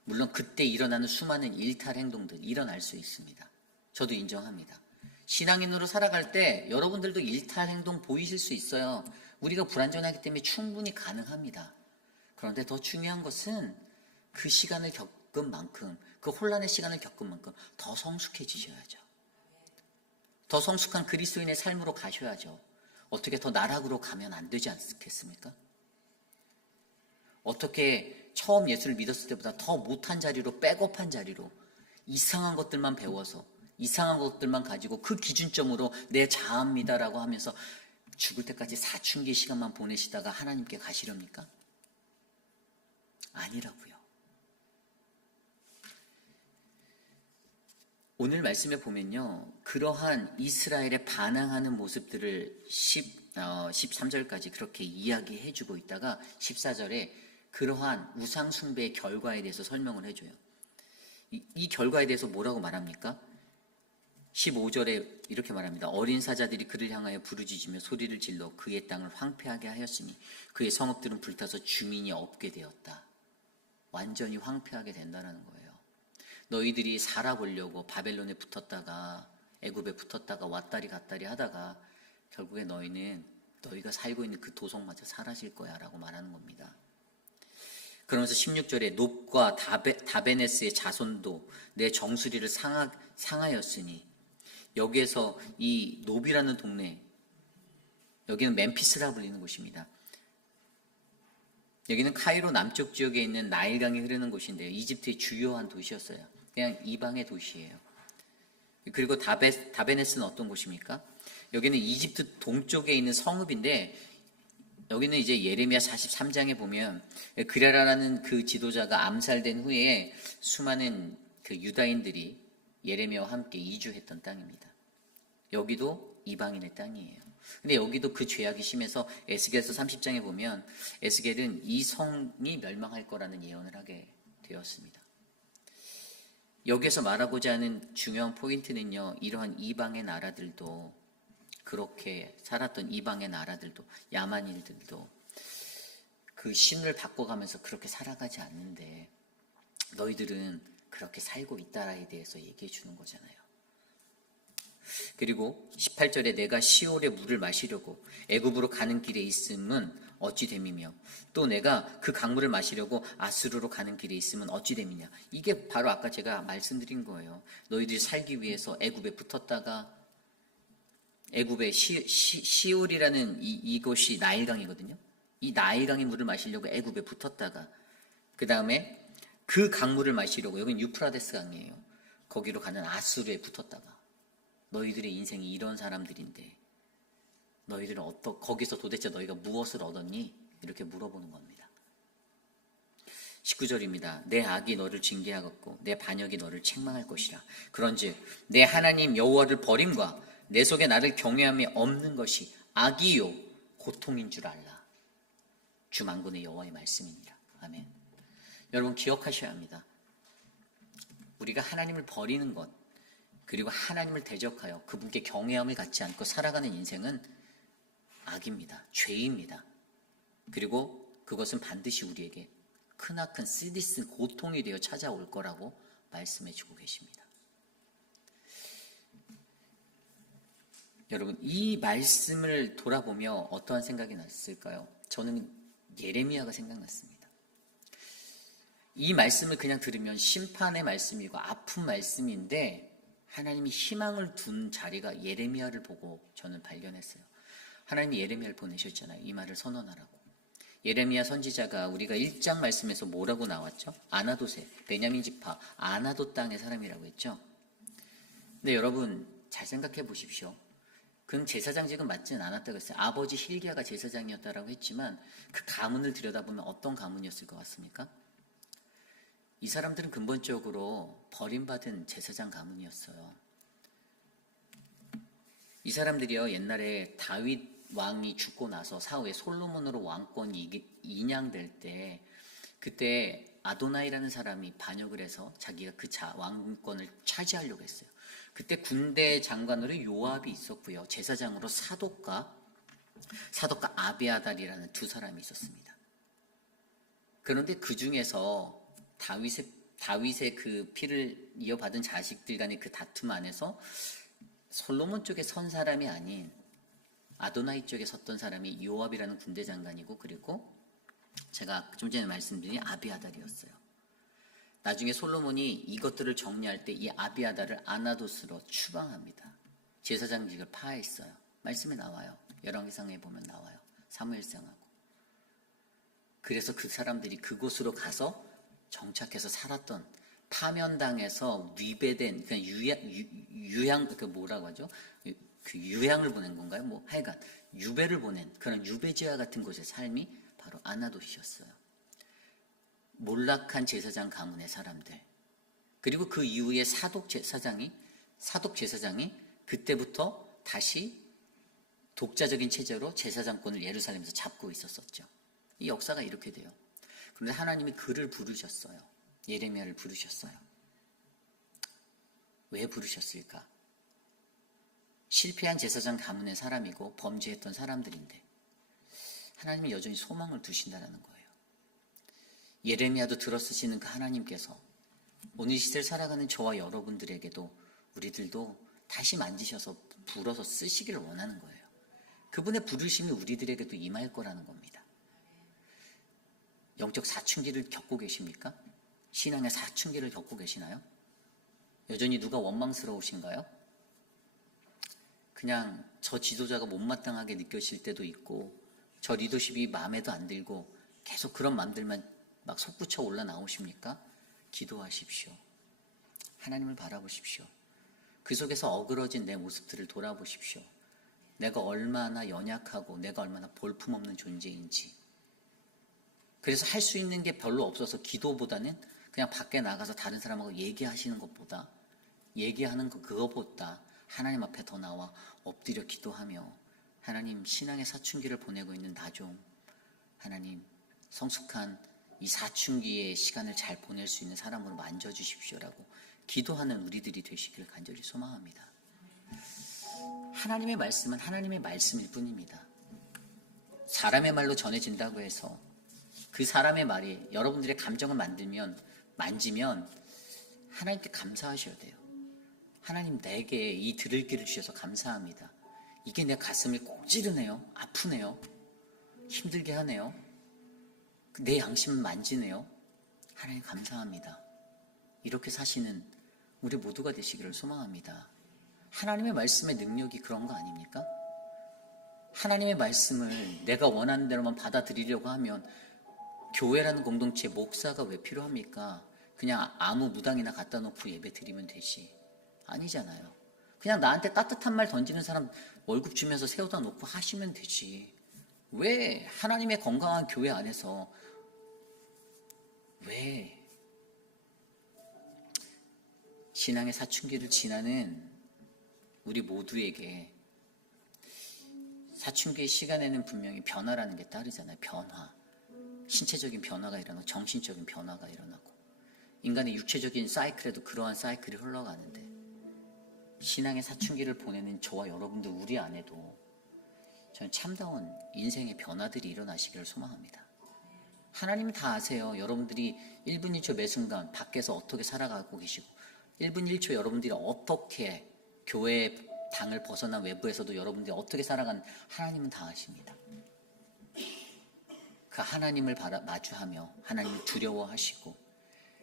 물론 그때 일어나는 수많은 일탈 행동들 일어날 수 있습니다. 저도 인정합니다. 신앙인으로 살아갈 때 여러분들도 일탈 행동 보이실 수 있어요. 우리가 불완전하기 때문에 충분히 가능합니다. 그런데 더 중요한 것은 그 시간을 겪은 만큼, 그 혼란의 시간을 겪은 만큼 더 성숙해지셔야죠. 더 성숙한 그리스도인의 삶으로 가셔야죠. 어떻게 더 나락으로 가면 안 되지 않겠습니까? 어떻게 처음 예수를 믿었을 때보다 더 못한 자리로, 백업한 자리로 이상한 것들만 배워서 이상한 것들만 가지고 그 기준점으로 내 자아입니다라고 하면서 죽을 때까지 사춘기 시간만 보내시다가 하나님께 가시렵니까? 아니라고요. 오늘 말씀에 보면요, 그러한 이스라엘의 반항하는 모습들을 13절까지 그렇게 이야기해주고 있다가 14절에 그러한 우상 숭배의 결과에 대해서 설명을 해줘요. 이 결과에 대해서 뭐라고 말합니까? 15절에 이렇게 말합니다. 어린 사자들이 그를 향하여 부르짖으며 소리를 질러 그의 땅을 황폐하게 하였으니 그의 성읍들은 불타서 주민이 없게 되었다. 완전히 황폐하게 된다는 거예요. 너희들이 살아보려고 바벨론에 붙었다가 애굽에 붙었다가 왔다리 갔다리 하다가 결국에 너희가 살고 있는 그 도성마저 사라질 거야 라고 말하는 겁니다. 그러면서 16절에 놉과 다베네스의 자손도 내 정수리를 상하였으니, 여기에서 이 놉이라는 동네, 여기는 멤피스라 불리는 곳입니다. 여기는 카이로 남쪽 지역에 있는 나일강이 흐르는 곳인데요. 이집트의 주요한 도시였어요. 그냥 이방의 도시예요. 그리고 다베네스는 어떤 곳입니까? 여기는 이집트 동쪽에 있는 성읍인데, 여기는 이제 예레미야 43장에 보면 그레라라는 그 지도자가 암살된 후에 수많은 그 유다인들이 예레미야와 함께 이주했던 땅입니다. 여기도 이방인의 땅이에요. 근데 여기도 그 죄악이 심해서 에스겔서 30장에 보면 에스겔은 이 성이 멸망할 거라는 예언을 하게 되었습니다. 여기에서 말하고자 하는 중요한 포인트는요, 이러한 이방의 나라들도, 그렇게 살았던 이방의 나라들도, 야만인들도 그 신을 바꿔가면서 그렇게 살아가지 않는데 너희들은 그렇게 살고 있다라에 대해서 얘기해 주는 거잖아요. 그리고 18절에 내가 시올의 물을 마시려고 애굽으로 가는 길에 있음은 어찌 됨이며, 또 내가 그 강물을 마시려고 아수르로 가는 길에 있으면 어찌 됨이냐. 이게 바로 아까 제가 말씀드린 거예요. 너희들이 살기 위해서 애굽에 붙었다가, 애굽의 시올이라는 이곳이 나일강이거든요. 이 나일강의 물을 마시려고 애굽에 붙었다가, 그 다음에 그 강물을 마시려고, 여기는 유프라데스 강이에요, 거기로 가는 아수르에 붙었다가, 너희들의 인생이 이런 사람들인데 너희들은 거기서 도대체 너희가 무엇을 얻었니? 이렇게 물어보는 겁니다. 19절입니다. 내 악이 너를 징계하겠고 내 반역이 너를 책망할 것이라. 그런즉 내 하나님 여호와를 버림과 내 속에 나를 경외함이 없는 것이 악이요 고통인 줄 알라. 주 만군의 여호와의 말씀입니다. 아멘. 여러분 기억하셔야 합니다. 우리가 하나님을 버리는 것, 그리고 하나님을 대적하여 그분께 경외함을 갖지 않고 살아가는 인생은 악입니다. 죄입니다. 그리고 그것은 반드시 우리에게 크나큰 쓰디쓴 고통이 되어 찾아올 거라고 말씀해 주고 계십니다. 여러분, 이 말씀을 돌아보며 어떠한 생각이 났을까요? 저는 예레미야가 생각났습니다. 이 말씀을 그냥 들으면 심판의 말씀이고 아픈 말씀인데, 하나님이 희망을 둔 자리가 예레미야를 보고 저는 발견했어요. 하나님이 예레미야를 보내셨잖아요. 이 말을 선언하라고. 예레미야 선지자가 우리가 1장 말씀에서 뭐라고 나왔죠? 아나도세, 베냐민 지파 아나도 땅의 사람이라고 했죠. 근데 여러분 잘 생각해 보십시오. 그는 제사장직은 맞지는 않았다고 했어요. 아버지 hil기야가 제사장이었다라고 했지만 그 가문을 들여다보면 어떤 가문이었을 것 같습니까? 이 사람들은 근본적으로 버림받은 제사장 가문이었어요. 이 사람들이요, 옛날에 다윗 왕이 죽고 나서 사후에 솔로몬으로 왕권이 인양될 때, 그때 아도나이라는 사람이 반역을 해서 자기가 그 왕권을 차지하려고 했어요. 그때 군대 장관으로 요압이 있었고요, 제사장으로 사독과 아비아달이라는 두 사람이 있었습니다. 그런데 그 중에서 다윗의 그 피를 이어받은 자식들 간의 그 다툼 안에서 솔로몬 쪽에 선 사람이 아닌 아도나이 쪽에 섰던 사람이 요압이라는 군대 장관이고, 그리고 제가 좀 전에 말씀드린 아비아달이었어요. 나중에 솔로몬이 이것들을 정리할 때 이 아비아달을 아나도스로 추방합니다. 제사장직을 파했어요. 말씀에 나와요. 열왕기상에 보면 나와요. 사무엘상하고. 그래서 그 사람들이 그곳으로 가서 정착해서 살았던 파면당해서 위배된, 그냥 유양, 그 뭐라고 하죠? 그 유양을 보낸 건가요? 뭐 하여간 유배를 보낸 그런 유배지와 같은 곳의 삶이 바로 아나도시였어요. 몰락한 제사장 가문의 사람들, 그리고 그 이후에 사독 제사장이 그때부터 다시 독자적인 체제로 제사장권을 예루살렘에서 잡고 있었었죠. 이 역사가 이렇게 돼요. 그런데 하나님이 그를 부르셨어요. 예레미야를 부르셨어요. 왜 부르셨을까? 실패한 제사장 가문의 사람이고 범죄했던 사람들인데 하나님이 여전히 소망을 두신다는 거예요. 예레미야도 들어쓰시는 그 하나님께서 오늘 이 시대를 살아가는 저와 여러분들에게도 우리들도 다시 만지셔서 불어서 쓰시기를 원하는 거예요. 그분의 부르심이 우리들에게도 임할 거라는 겁니다. 영적 사춘기를 겪고 계십니까? 신앙의 사춘기를 겪고 계시나요? 여전히 누가 원망스러우신가요? 그냥 저 지도자가 못마땅하게 느껴질 때도 있고 저 리더십이 마음에도 안 들고 계속 그런 마음들만 막 솟구쳐 올라 나오십니까? 기도하십시오. 하나님을 바라보십시오. 그 속에서 어그러진 내 모습들을 돌아보십시오. 내가 얼마나 연약하고 내가 얼마나 볼품없는 존재인지. 그래서 할 수 있는 게 별로 없어서 기도보다는 그냥 밖에 나가서 다른 사람하고 얘기하시는 것보다 얘기하는 그거보다 하나님 앞에 더 나와 엎드려 기도하며 하나님 신앙의 사춘기를 보내고 있는 나 좀 하나님 성숙한 이 사춘기의 시간을 잘 보낼 수 있는 사람으로 만져주십시오라고 기도하는 우리들이 되시기를 간절히 소망합니다. 하나님의 말씀은 하나님의 말씀일 뿐입니다. 사람의 말로 전해진다고 해서 그 사람의 말이 여러분들의 감정을 만지면 하나님께 감사하셔야 돼요. 하나님 내게 이 들을 귀를 주셔서 감사합니다. 이게 내 가슴을 꼭 찌르네요. 아프네요. 힘들게 하네요. 내 양심을 만지네요. 하나님 감사합니다. 이렇게 사시는 우리 모두가 되시기를 소망합니다. 하나님의 말씀의 능력이 그런 거 아닙니까? 하나님의 말씀을 내가 원하는 대로만 받아들이려고 하면 교회라는 공동체 목사가 왜 필요합니까? 그냥 아무 무당이나 갖다 놓고 예배 드리면 되지. 아니잖아요. 그냥 나한테 따뜻한 말 던지는 사람 월급 주면서 세워다 놓고 하시면 되지. 왜 하나님의 건강한 교회 안에서 왜 신앙의 사춘기를 지나는 우리 모두에게 사춘기의 시간에는 분명히 변화라는 게 따르잖아요. 변화. 신체적인 변화가 일어나고 정신적인 변화가 일어나고 인간의 육체적인 사이클에도 그러한 사이클이 흘러가는데 신앙의 사춘기를 보내는 저와 여러분들 우리 안에도 저는 참다운 인생의 변화들이 일어나시기를 소망합니다. 하나님은 다 아세요. 여러분들이 1분 1초 매 순간 밖에서 어떻게 살아가고 계시고 1분 1초 여러분들이 어떻게 교회 당을 벗어난 외부에서도 여러분들이 어떻게 살아간 하나님은 다 아십니다. 그 하나님을 마주하며 하나님을 두려워하시고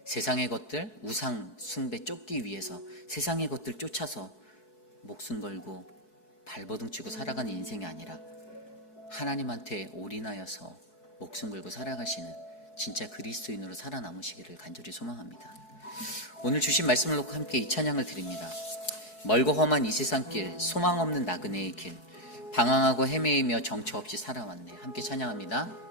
세상의 것들 우상 숭배 쫓기 위해서 세상의 것들 쫓아서 목숨 걸고 발버둥 치고 살아가는 인생이 아니라 하나님한테 올인하여서 목숨 걸고 살아가시는 진짜 그리스도인으로 살아남으시기를 간절히 소망합니다. 오늘 주신 말씀을 놓고 함께 이 찬양을 드립니다. 멀고 험한 이 세상길 소망 없는 나그네의 길 방황하고 헤매이며 정처 없이 살아왔네. 함께 찬양합니다.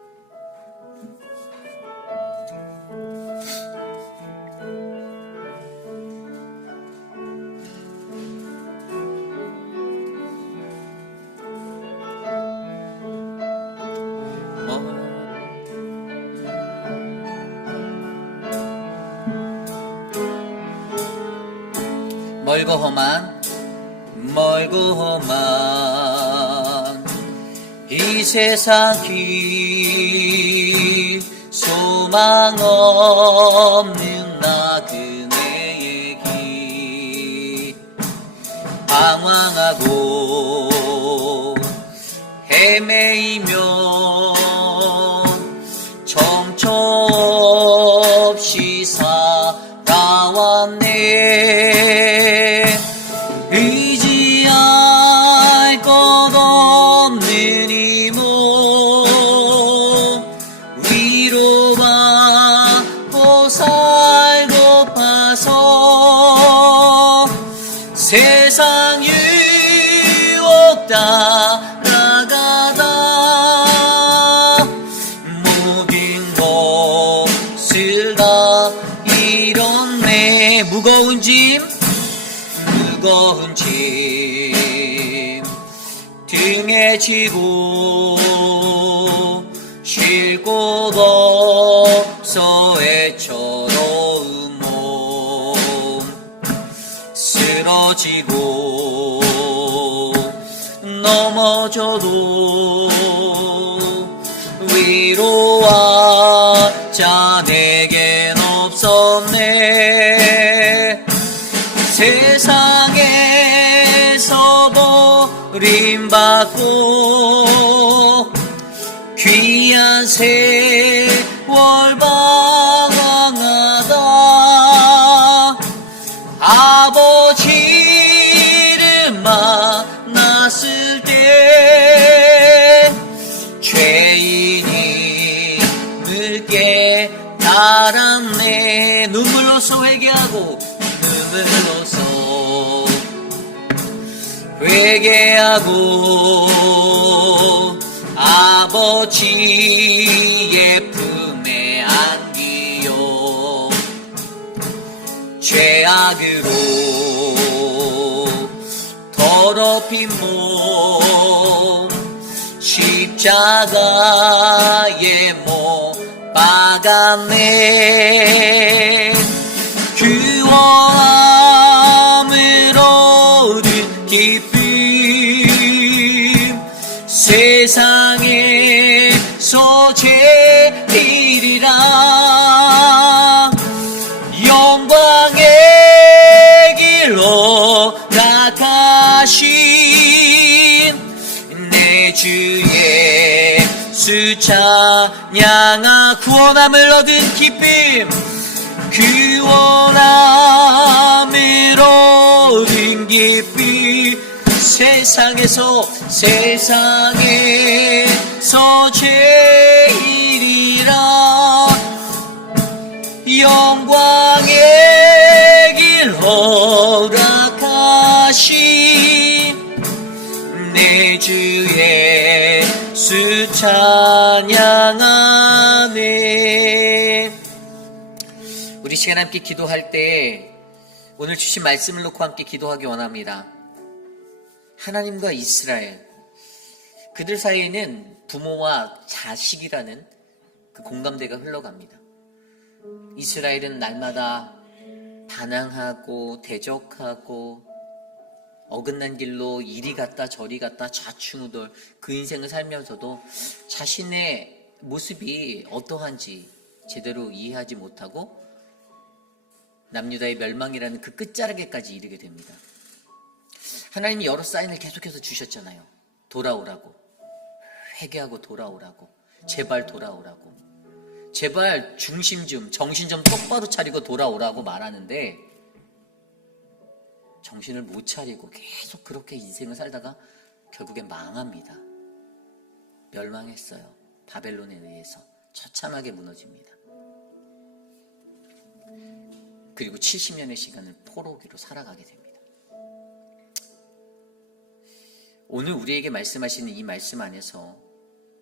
멀고 험한 이 세상 길 소망 없는 나그네의 길 방황하고 헤매이며 정처 없이 살아왔네. 의지할 것 없는 이 몸 위로받고 살고 일었네. 무거운 짐 등에 지고 쉴 곳 없어 애처로운 몸 쓰러지고 넘어져도 위로와 내겐 없었네. 세상에서 버림받고 귀한 세월 방황하다 아버지를 만났을 때 죄인임을 깨달았네. 눈물로써 회개하고 아버지의 품에 안기요 죄악으로 더럽힌 몸 십자가에 못 박았네. 구원함을 얻은 기쁨 세상에서 제일이라 영광의 길로 나가신 내 주 예수 찬양하. 구원함을 얻은 기쁨 구원함을 얻은 기쁨 세상에서 제일이라 영광의 길 허락하신 내 주 예수 찬양하네. 우리 시간 함께 기도할 때 오늘 주신 말씀을 놓고 함께 기도하기 원합니다. 하나님과 이스라엘, 그들 사이에는 부모와 자식이라는 그 공감대가 흘러갑니다. 이스라엘은 날마다 반항하고 대적하고 어긋난 길로 이리 갔다 저리 갔다 좌충우돌 그 인생을 살면서도 자신의 모습이 어떠한지 제대로 이해하지 못하고 남유다의 멸망이라는 그 끝자락에까지 이르게 됩니다. 하나님이 여러 사인을 계속해서 주셨잖아요. 돌아오라고, 회개하고 돌아오라고, 제발 돌아오라고, 제발 중심 좀, 정신 좀 똑바로 차리고 돌아오라고 말하는데 정신을 못 차리고 계속 그렇게 인생을 살다가 결국엔 망합니다. 멸망했어요. 바벨론에 의해서 처참하게 무너집니다. 그리고 70년의 시간을 포로기로 살아가게 됩니다. 오늘 우리에게 말씀하시는 이 말씀 안에서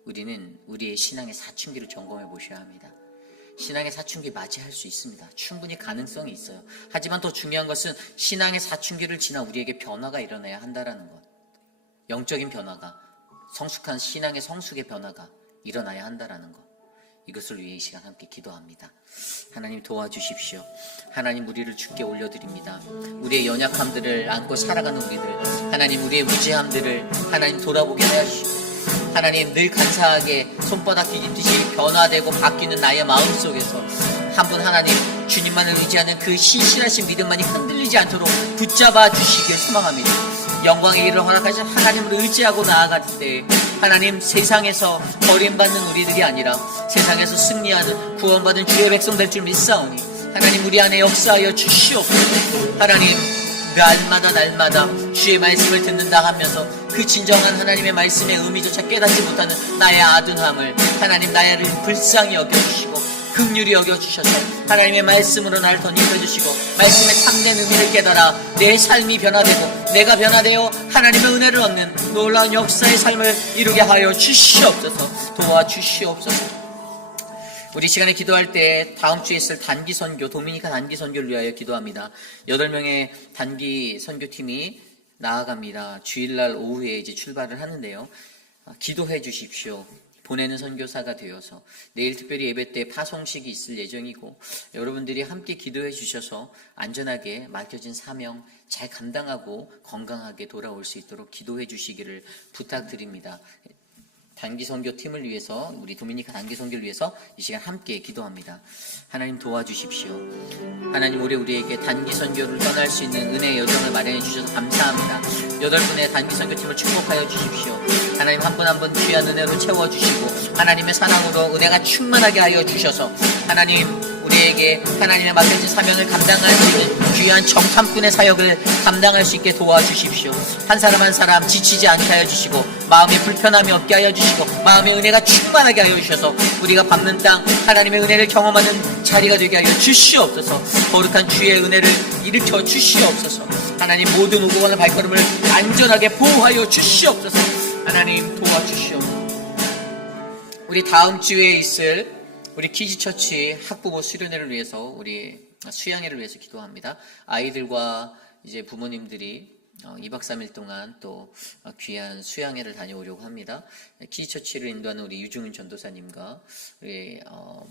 우리는 우리의 신앙의 사춘기를 점검해 보셔야 합니다. 신앙의 사춘기 맞이할 수 있습니다. 충분히 가능성이 있어요. 하지만 더 중요한 것은 신앙의 사춘기를 지나 우리에게 변화가 일어나야 한다는 것. 영적인 변화가, 성숙한 신앙의 성숙의 변화가 일어나야 한다는 것. 이것을 위해 이 시간 함께 기도합니다. 하나님 도와주십시오. 하나님 우리를 주께 올려드립니다. 우리의 연약함들을 안고 살아가는 우리들, 하나님 우리의 무지함들을 하나님 돌아보게 하시고, 하나님 늘 간사하게 손바닥 뒤집듯이 변화되고 바뀌는 나의 마음속에서 한 분 하나님 주님만을 의지하는 그 신실하신 믿음만이 흔들리지 않도록 붙잡아 주시길 소망합니다. 영광의 일을 허락하신 하나님을 의지하고 나아갈 때 하나님 세상에서 버림받는 우리들이 아니라 세상에서 승리하는 구원받은 주의 백성 될 줄 믿사오니 하나님 우리 안에 역사하여 주시옵소서. 하나님 날마다 주의 말씀을 듣는다 하면서 그 진정한 하나님의 말씀의 의미조차 깨닫지 못하는 나의 아둔함을 하나님 나를 불쌍히 여겨주시고 긍휼히 여겨주셔서 하나님의 말씀으로 나를 덧입혀주시고 말씀의 참된 의미를 깨달아 내 삶이 변화되고 내가 변화되어 하나님의 은혜를 얻는 놀라운 역사의 삶을 이루게 하여 주시옵소서. 도와주시옵소서. 우리 시간에 기도할 때 다음 주에 있을 단기 선교, 도미니카 단기 선교를 위하여 기도합니다. 8명의 단기 선교팀이 나아갑니다. 주일날 오후에 이제 출발을 하는데요. 기도해 주십시오. 보내는 선교사가 되어서 내일 특별히 예배 때 파송식이 있을 예정이고, 여러분들이 함께 기도해 주셔서 안전하게 맡겨진 사명 잘 감당하고 건강하게 돌아올 수 있도록 기도해 주시기를 부탁드립니다. 단기 선교팀을 위해서, 우리 도미니카 단기 선교를 위해서 이 시간 함께 기도합니다. 하나님 도와주십시오. 하나님, 올해 우리에게 단기 선교를 떠날 수 있는 은혜의 여정을 마련해 주셔서 감사합니다. 8분의 단기 선교팀을 축복하여 주십시오. 하나님, 한 분 한 분 귀한 은혜로 채워주시고 하나님의 사랑으로 은혜가 충만하게 하여 주셔서 하나님, 우리에게 하나님의 맡겨진 사명을 감당할 수 있는 귀한 정탐꾼의 사역을 감당할 수 있게 도와주십시오. 한 사람 한 사람 지치지 않게 하여 주시고 마음에 불편함이 없게 하여 주시고 마음의 은혜가 충만하게 하여 주셔서 우리가 밟는 땅 하나님의 은혜를 경험하는 자리가 되게 하여 주시옵소서. 거룩한 주의 은혜를 일으켜 주시옵소서. 하나님, 모든 오고 가는 발걸음을 안전하게 보호하여 주시옵소서. 하나님, 도와주시옵소서. 우리 다음 주에 있을 우리 키즈처치 학부모 수련회를 위해서, 우리 수양회를 위해서 기도합니다. 아이들과 이제 부모님들이 2박 3일 동안 또 귀한 수양회를 다녀오려고 합니다. 키즈처치를 인도하는 우리 유중은 전도사님과 우리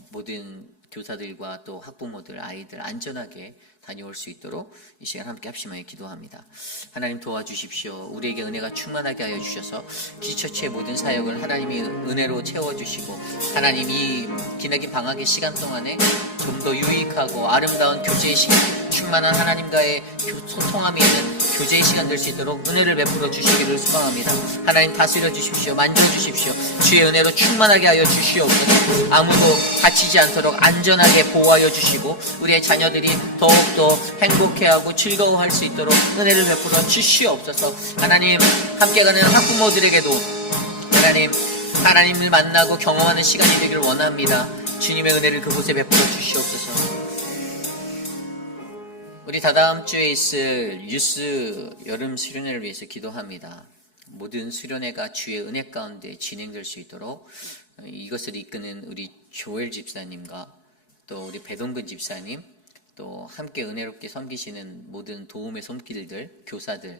모든 교사들과 또 학부모들, 아이들 안전하게 다녀올 수 있도록 이 시간 함께 합심하여 기도합니다. 하나님 도와주십시오. 우리에게 은혜가 충만하게 하여 주셔서 키즈처치의 모든 사역을 하나님이 은혜로 채워주시고 하나님, 이 기나긴 방학의 시간 동안에 좀 더 유익하고 아름다운 교제의 시간, 충만한 하나님과의 소통함이 있는 교제의 시간 될 수 있도록 은혜를 베풀어 주시기를 소망합니다. 하나님, 다스려 주십시오. 만져 주십시오. 주의 은혜로 충만하게 하여 주시옵소서. 아무도 다치지 않도록 안전하게 보호하여 주시고 우리의 자녀들이 더욱더 행복해하고 즐거워할 수 있도록 은혜를 베풀어 주시옵소서. 하나님, 함께 가는 학부모들에게도 하나님을 만나고 경험하는 시간이 되기를 원합니다. 주님의 은혜를 그곳에 베풀어 주시옵소서. 우리 다다음 주에 있을 유스 여름 수련회를 위해서 기도합니다. 모든 수련회가 주의 은혜 가운데 진행될 수 있도록 이것을 이끄는 우리 조엘 집사님과 또 우리 배동근 집사님, 또 함께 은혜롭게 섬기시는 모든 도움의 손길들, 교사들,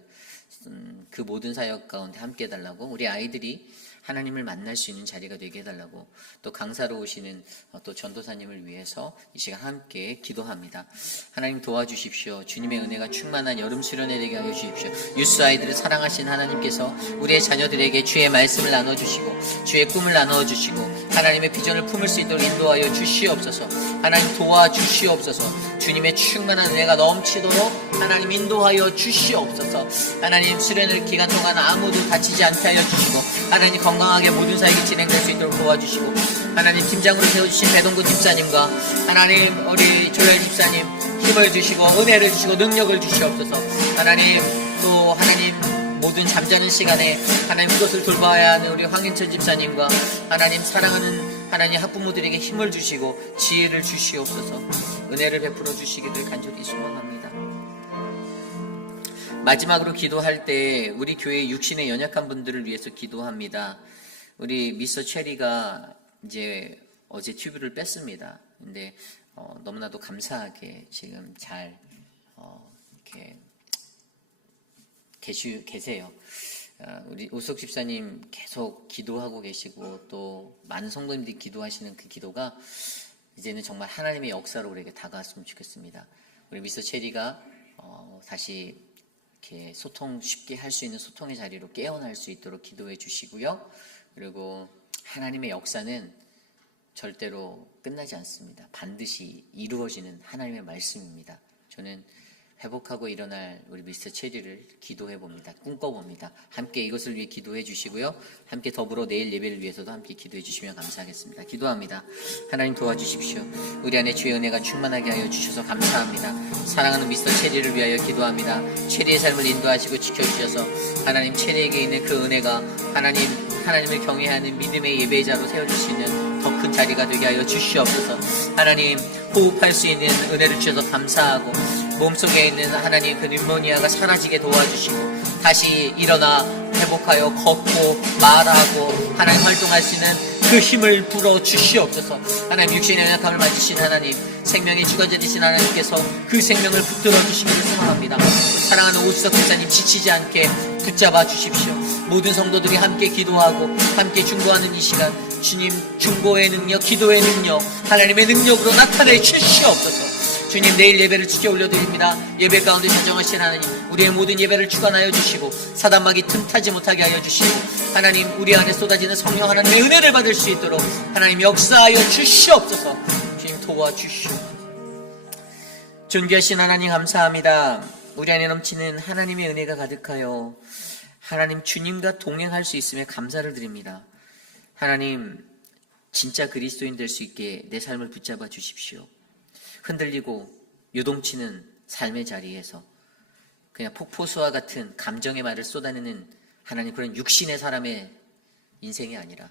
그 모든 사역 가운데 함께 해달라고, 우리 아이들이 하나님을 만날 수 있는 자리가 되게 해달라고, 또 강사로 오시는 또 전도사님을 위해서 이 시간 함께 기도합니다. 하나님 도와주십시오. 주님의 은혜가 충만한 여름 수련회 되게 하여 주십시오. 유스 아이들을 사랑하신 하나님께서 우리의 자녀들에게 주의 말씀을 나눠주시고 주의 꿈을 나눠주시고 하나님의 비전을 품을 수 있도록 인도하여 주시옵소서. 하나님 도와주시옵소서. 주님의 충만한 은혜가 넘치도록 하나님 인도하여 주시옵소서. 하나님, 수련회 기간 동안 아무도 다치지 않게 하여 주시고 하나님 건강하게 모든 사역이 진행될 수 있도록 도와주시고 하나님, 팀장으로 세워주신 배동구 집사님과 하나님 우리 조엘 집사님 힘을 주시고 은혜를 주시고 능력을 주시옵소서. 하나님, 또 하나님 모든 잠자는 시간에 하나님 그것을 돌봐야 하는 우리 황인철 집사님과 하나님 사랑하는 하나님 학부모들에게 힘을 주시고 지혜를 주시옵소서. 은혜를 베풀어 주시기를 간절히 소망합니다. 마지막으로 기도할 때 우리 교회 육신의 연약한 분들을 위해서 기도합니다. 우리 미스터 체리가 이제 어제 튜브를 뺐습니다. 근데 너무나도 감사하게 지금 잘 이렇게 계세요. 우리 우석 집사님 계속 기도하고 계시고 또 많은 성도님들이 기도하시는 그 기도가 이제는 정말 하나님의 역사로 우리에게 다가왔으면 좋겠습니다. 우리 미스터 체리가 다시 이렇게 쉽게 할 수 있는 소통의 자리로 깨어날 수 있도록 기도해 주시고요. 그리고 하나님의 역사는 절대로 끝나지 않습니다. 반드시 이루어지는 하나님의 말씀입니다. 저는 회복하고 일어날 우리 미스터 체리를 기도해 봅니다. 꿈꿔봅니다. 함께 이것을 위해 기도해 주시고요. 함께 더불어 내일 예배를 위해서도 함께 기도해 주시면 감사하겠습니다. 기도합니다. 하나님 도와주십시오. 우리 안에 주의 은혜가 충만하게 하여 주셔서 감사합니다. 사랑하는 미스터 체리를 위하여 기도합니다. 체리의 삶을 인도하시고 지켜주셔서 하나님, 체리에게 있는 그 은혜가 하나님을 경외하는 믿음의 예배자로 세워주시는 더 큰 자리가 되게 하여 주시옵소서. 하나님, 호흡할 수 있는 은혜를 주셔서 감사하고 몸속에 있는 하나님 그 뉴모니아가 사라지게 도와주시고 다시 일어나 회복하여 걷고 말하고 하나님 활동할 수 있는 그 힘을 불어 주시옵소서. 하나님 육신의 연약함을 만지신 하나님, 생명의 주관자 되신 하나님께서 그 생명을 붙들어 주시기를 소망합니다. 사랑하는 오수석 목사님 지치지 않게 붙잡아 주십시오. 모든 성도들이 함께 기도하고 함께 중보하는 이 시간, 주님 중보의 능력, 기도의 능력, 하나님의 능력으로 나타내 주시옵소서. 주님, 내일 예배를 주께 올려드립니다. 예배 가운데 자정하신 하나님, 우리의 모든 예배를 주관하여 주시고 사단막이 틈타지 못하게 하여 주시고, 하나님 우리 안에 쏟아지는 성령 하나님의 은혜를 받을 수 있도록 하나님 역사하여 주시옵소서. 주님 도와주시옵소서. 존귀하신 하나님 감사합니다. 우리 안에 넘치는 하나님의 은혜가 가득하여 하나님 주님과 동행할 수 있음에 감사를 드립니다. 하나님, 진짜 그리스도인 될 수 있게 내 삶을 붙잡아 주십시오. 흔들리고 요동치는 삶의 자리에서 그냥 폭포수와 같은 감정의 말을 쏟아내는 하나님 그런 육신의 사람의 인생이 아니라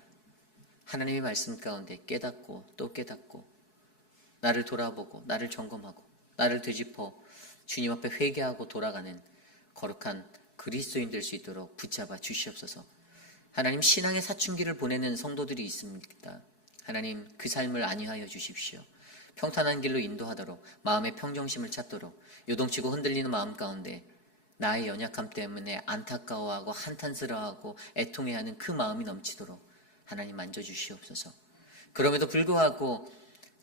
하나님의 말씀 가운데 깨닫고 또 깨닫고 나를 돌아보고 나를 점검하고 나를 되짚어 주님 앞에 회개하고 돌아가는 거룩한 그리스도인 될 수 있도록 붙잡아 주시옵소서. 하나님, 신앙의 사춘기를 보내는 성도들이 있습니다. 하나님, 그 삶을 안위하여 주십시오. 평탄한 길로 인도하도록, 마음의 평정심을 찾도록, 요동치고 흔들리는 마음 가운데 나의 연약함 때문에 안타까워하고 한탄스러워하고 애통해하는 그 마음이 넘치도록 하나님 만져주시옵소서. 그럼에도 불구하고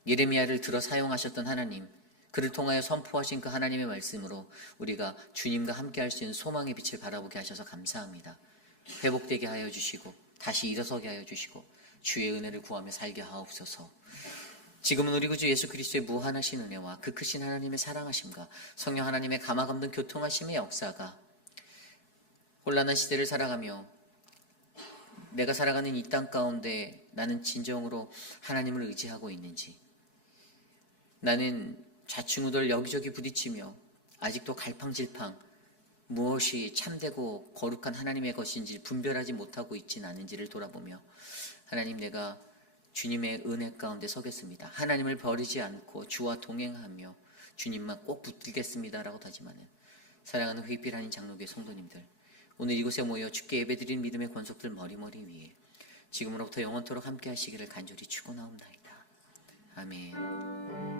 예레미야를 들어 사용하셨던 하나님, 그를 통하여 선포하신 그 하나님의 말씀으로 우리가 주님과 함께 할 수 있는 소망의 빛을 바라보게 하셔서 감사합니다. 회복되게 하여 주시고 다시 일어서게 하여 주시고 주의 은혜를 구하며 살게 하옵소서. 지금은 우리 구주 예수 그리스도의 무한하신 은혜와 그 크신 하나님의 사랑하심과 성령 하나님의 감화감동 교통하심의 역사가 혼란한 시대를 살아가며 내가 살아가는 이 땅 가운데 나는 진정으로 하나님을 의지하고 있는지, 나는 좌충우돌 여기저기 부딪히며 아직도 갈팡질팡 무엇이 참되고 거룩한 하나님의 것인지 분별하지 못하고 있지는 않은지를 돌아보며 하나님, 내가 주님의 은혜 가운데 서겠습니다. 하나님을 버리지 않고 주와 동행하며 주님만 꼭 붙들겠습니다라고 다짐하는 사랑하는 회필 한인 장로교회 성도님들, 오늘 이곳에 모여 주께 예배드린 믿음의 권속들 머리머리 위에 지금으로부터 영원토록 함께 하시기를 간절히 축원하옵나이다. 아멘.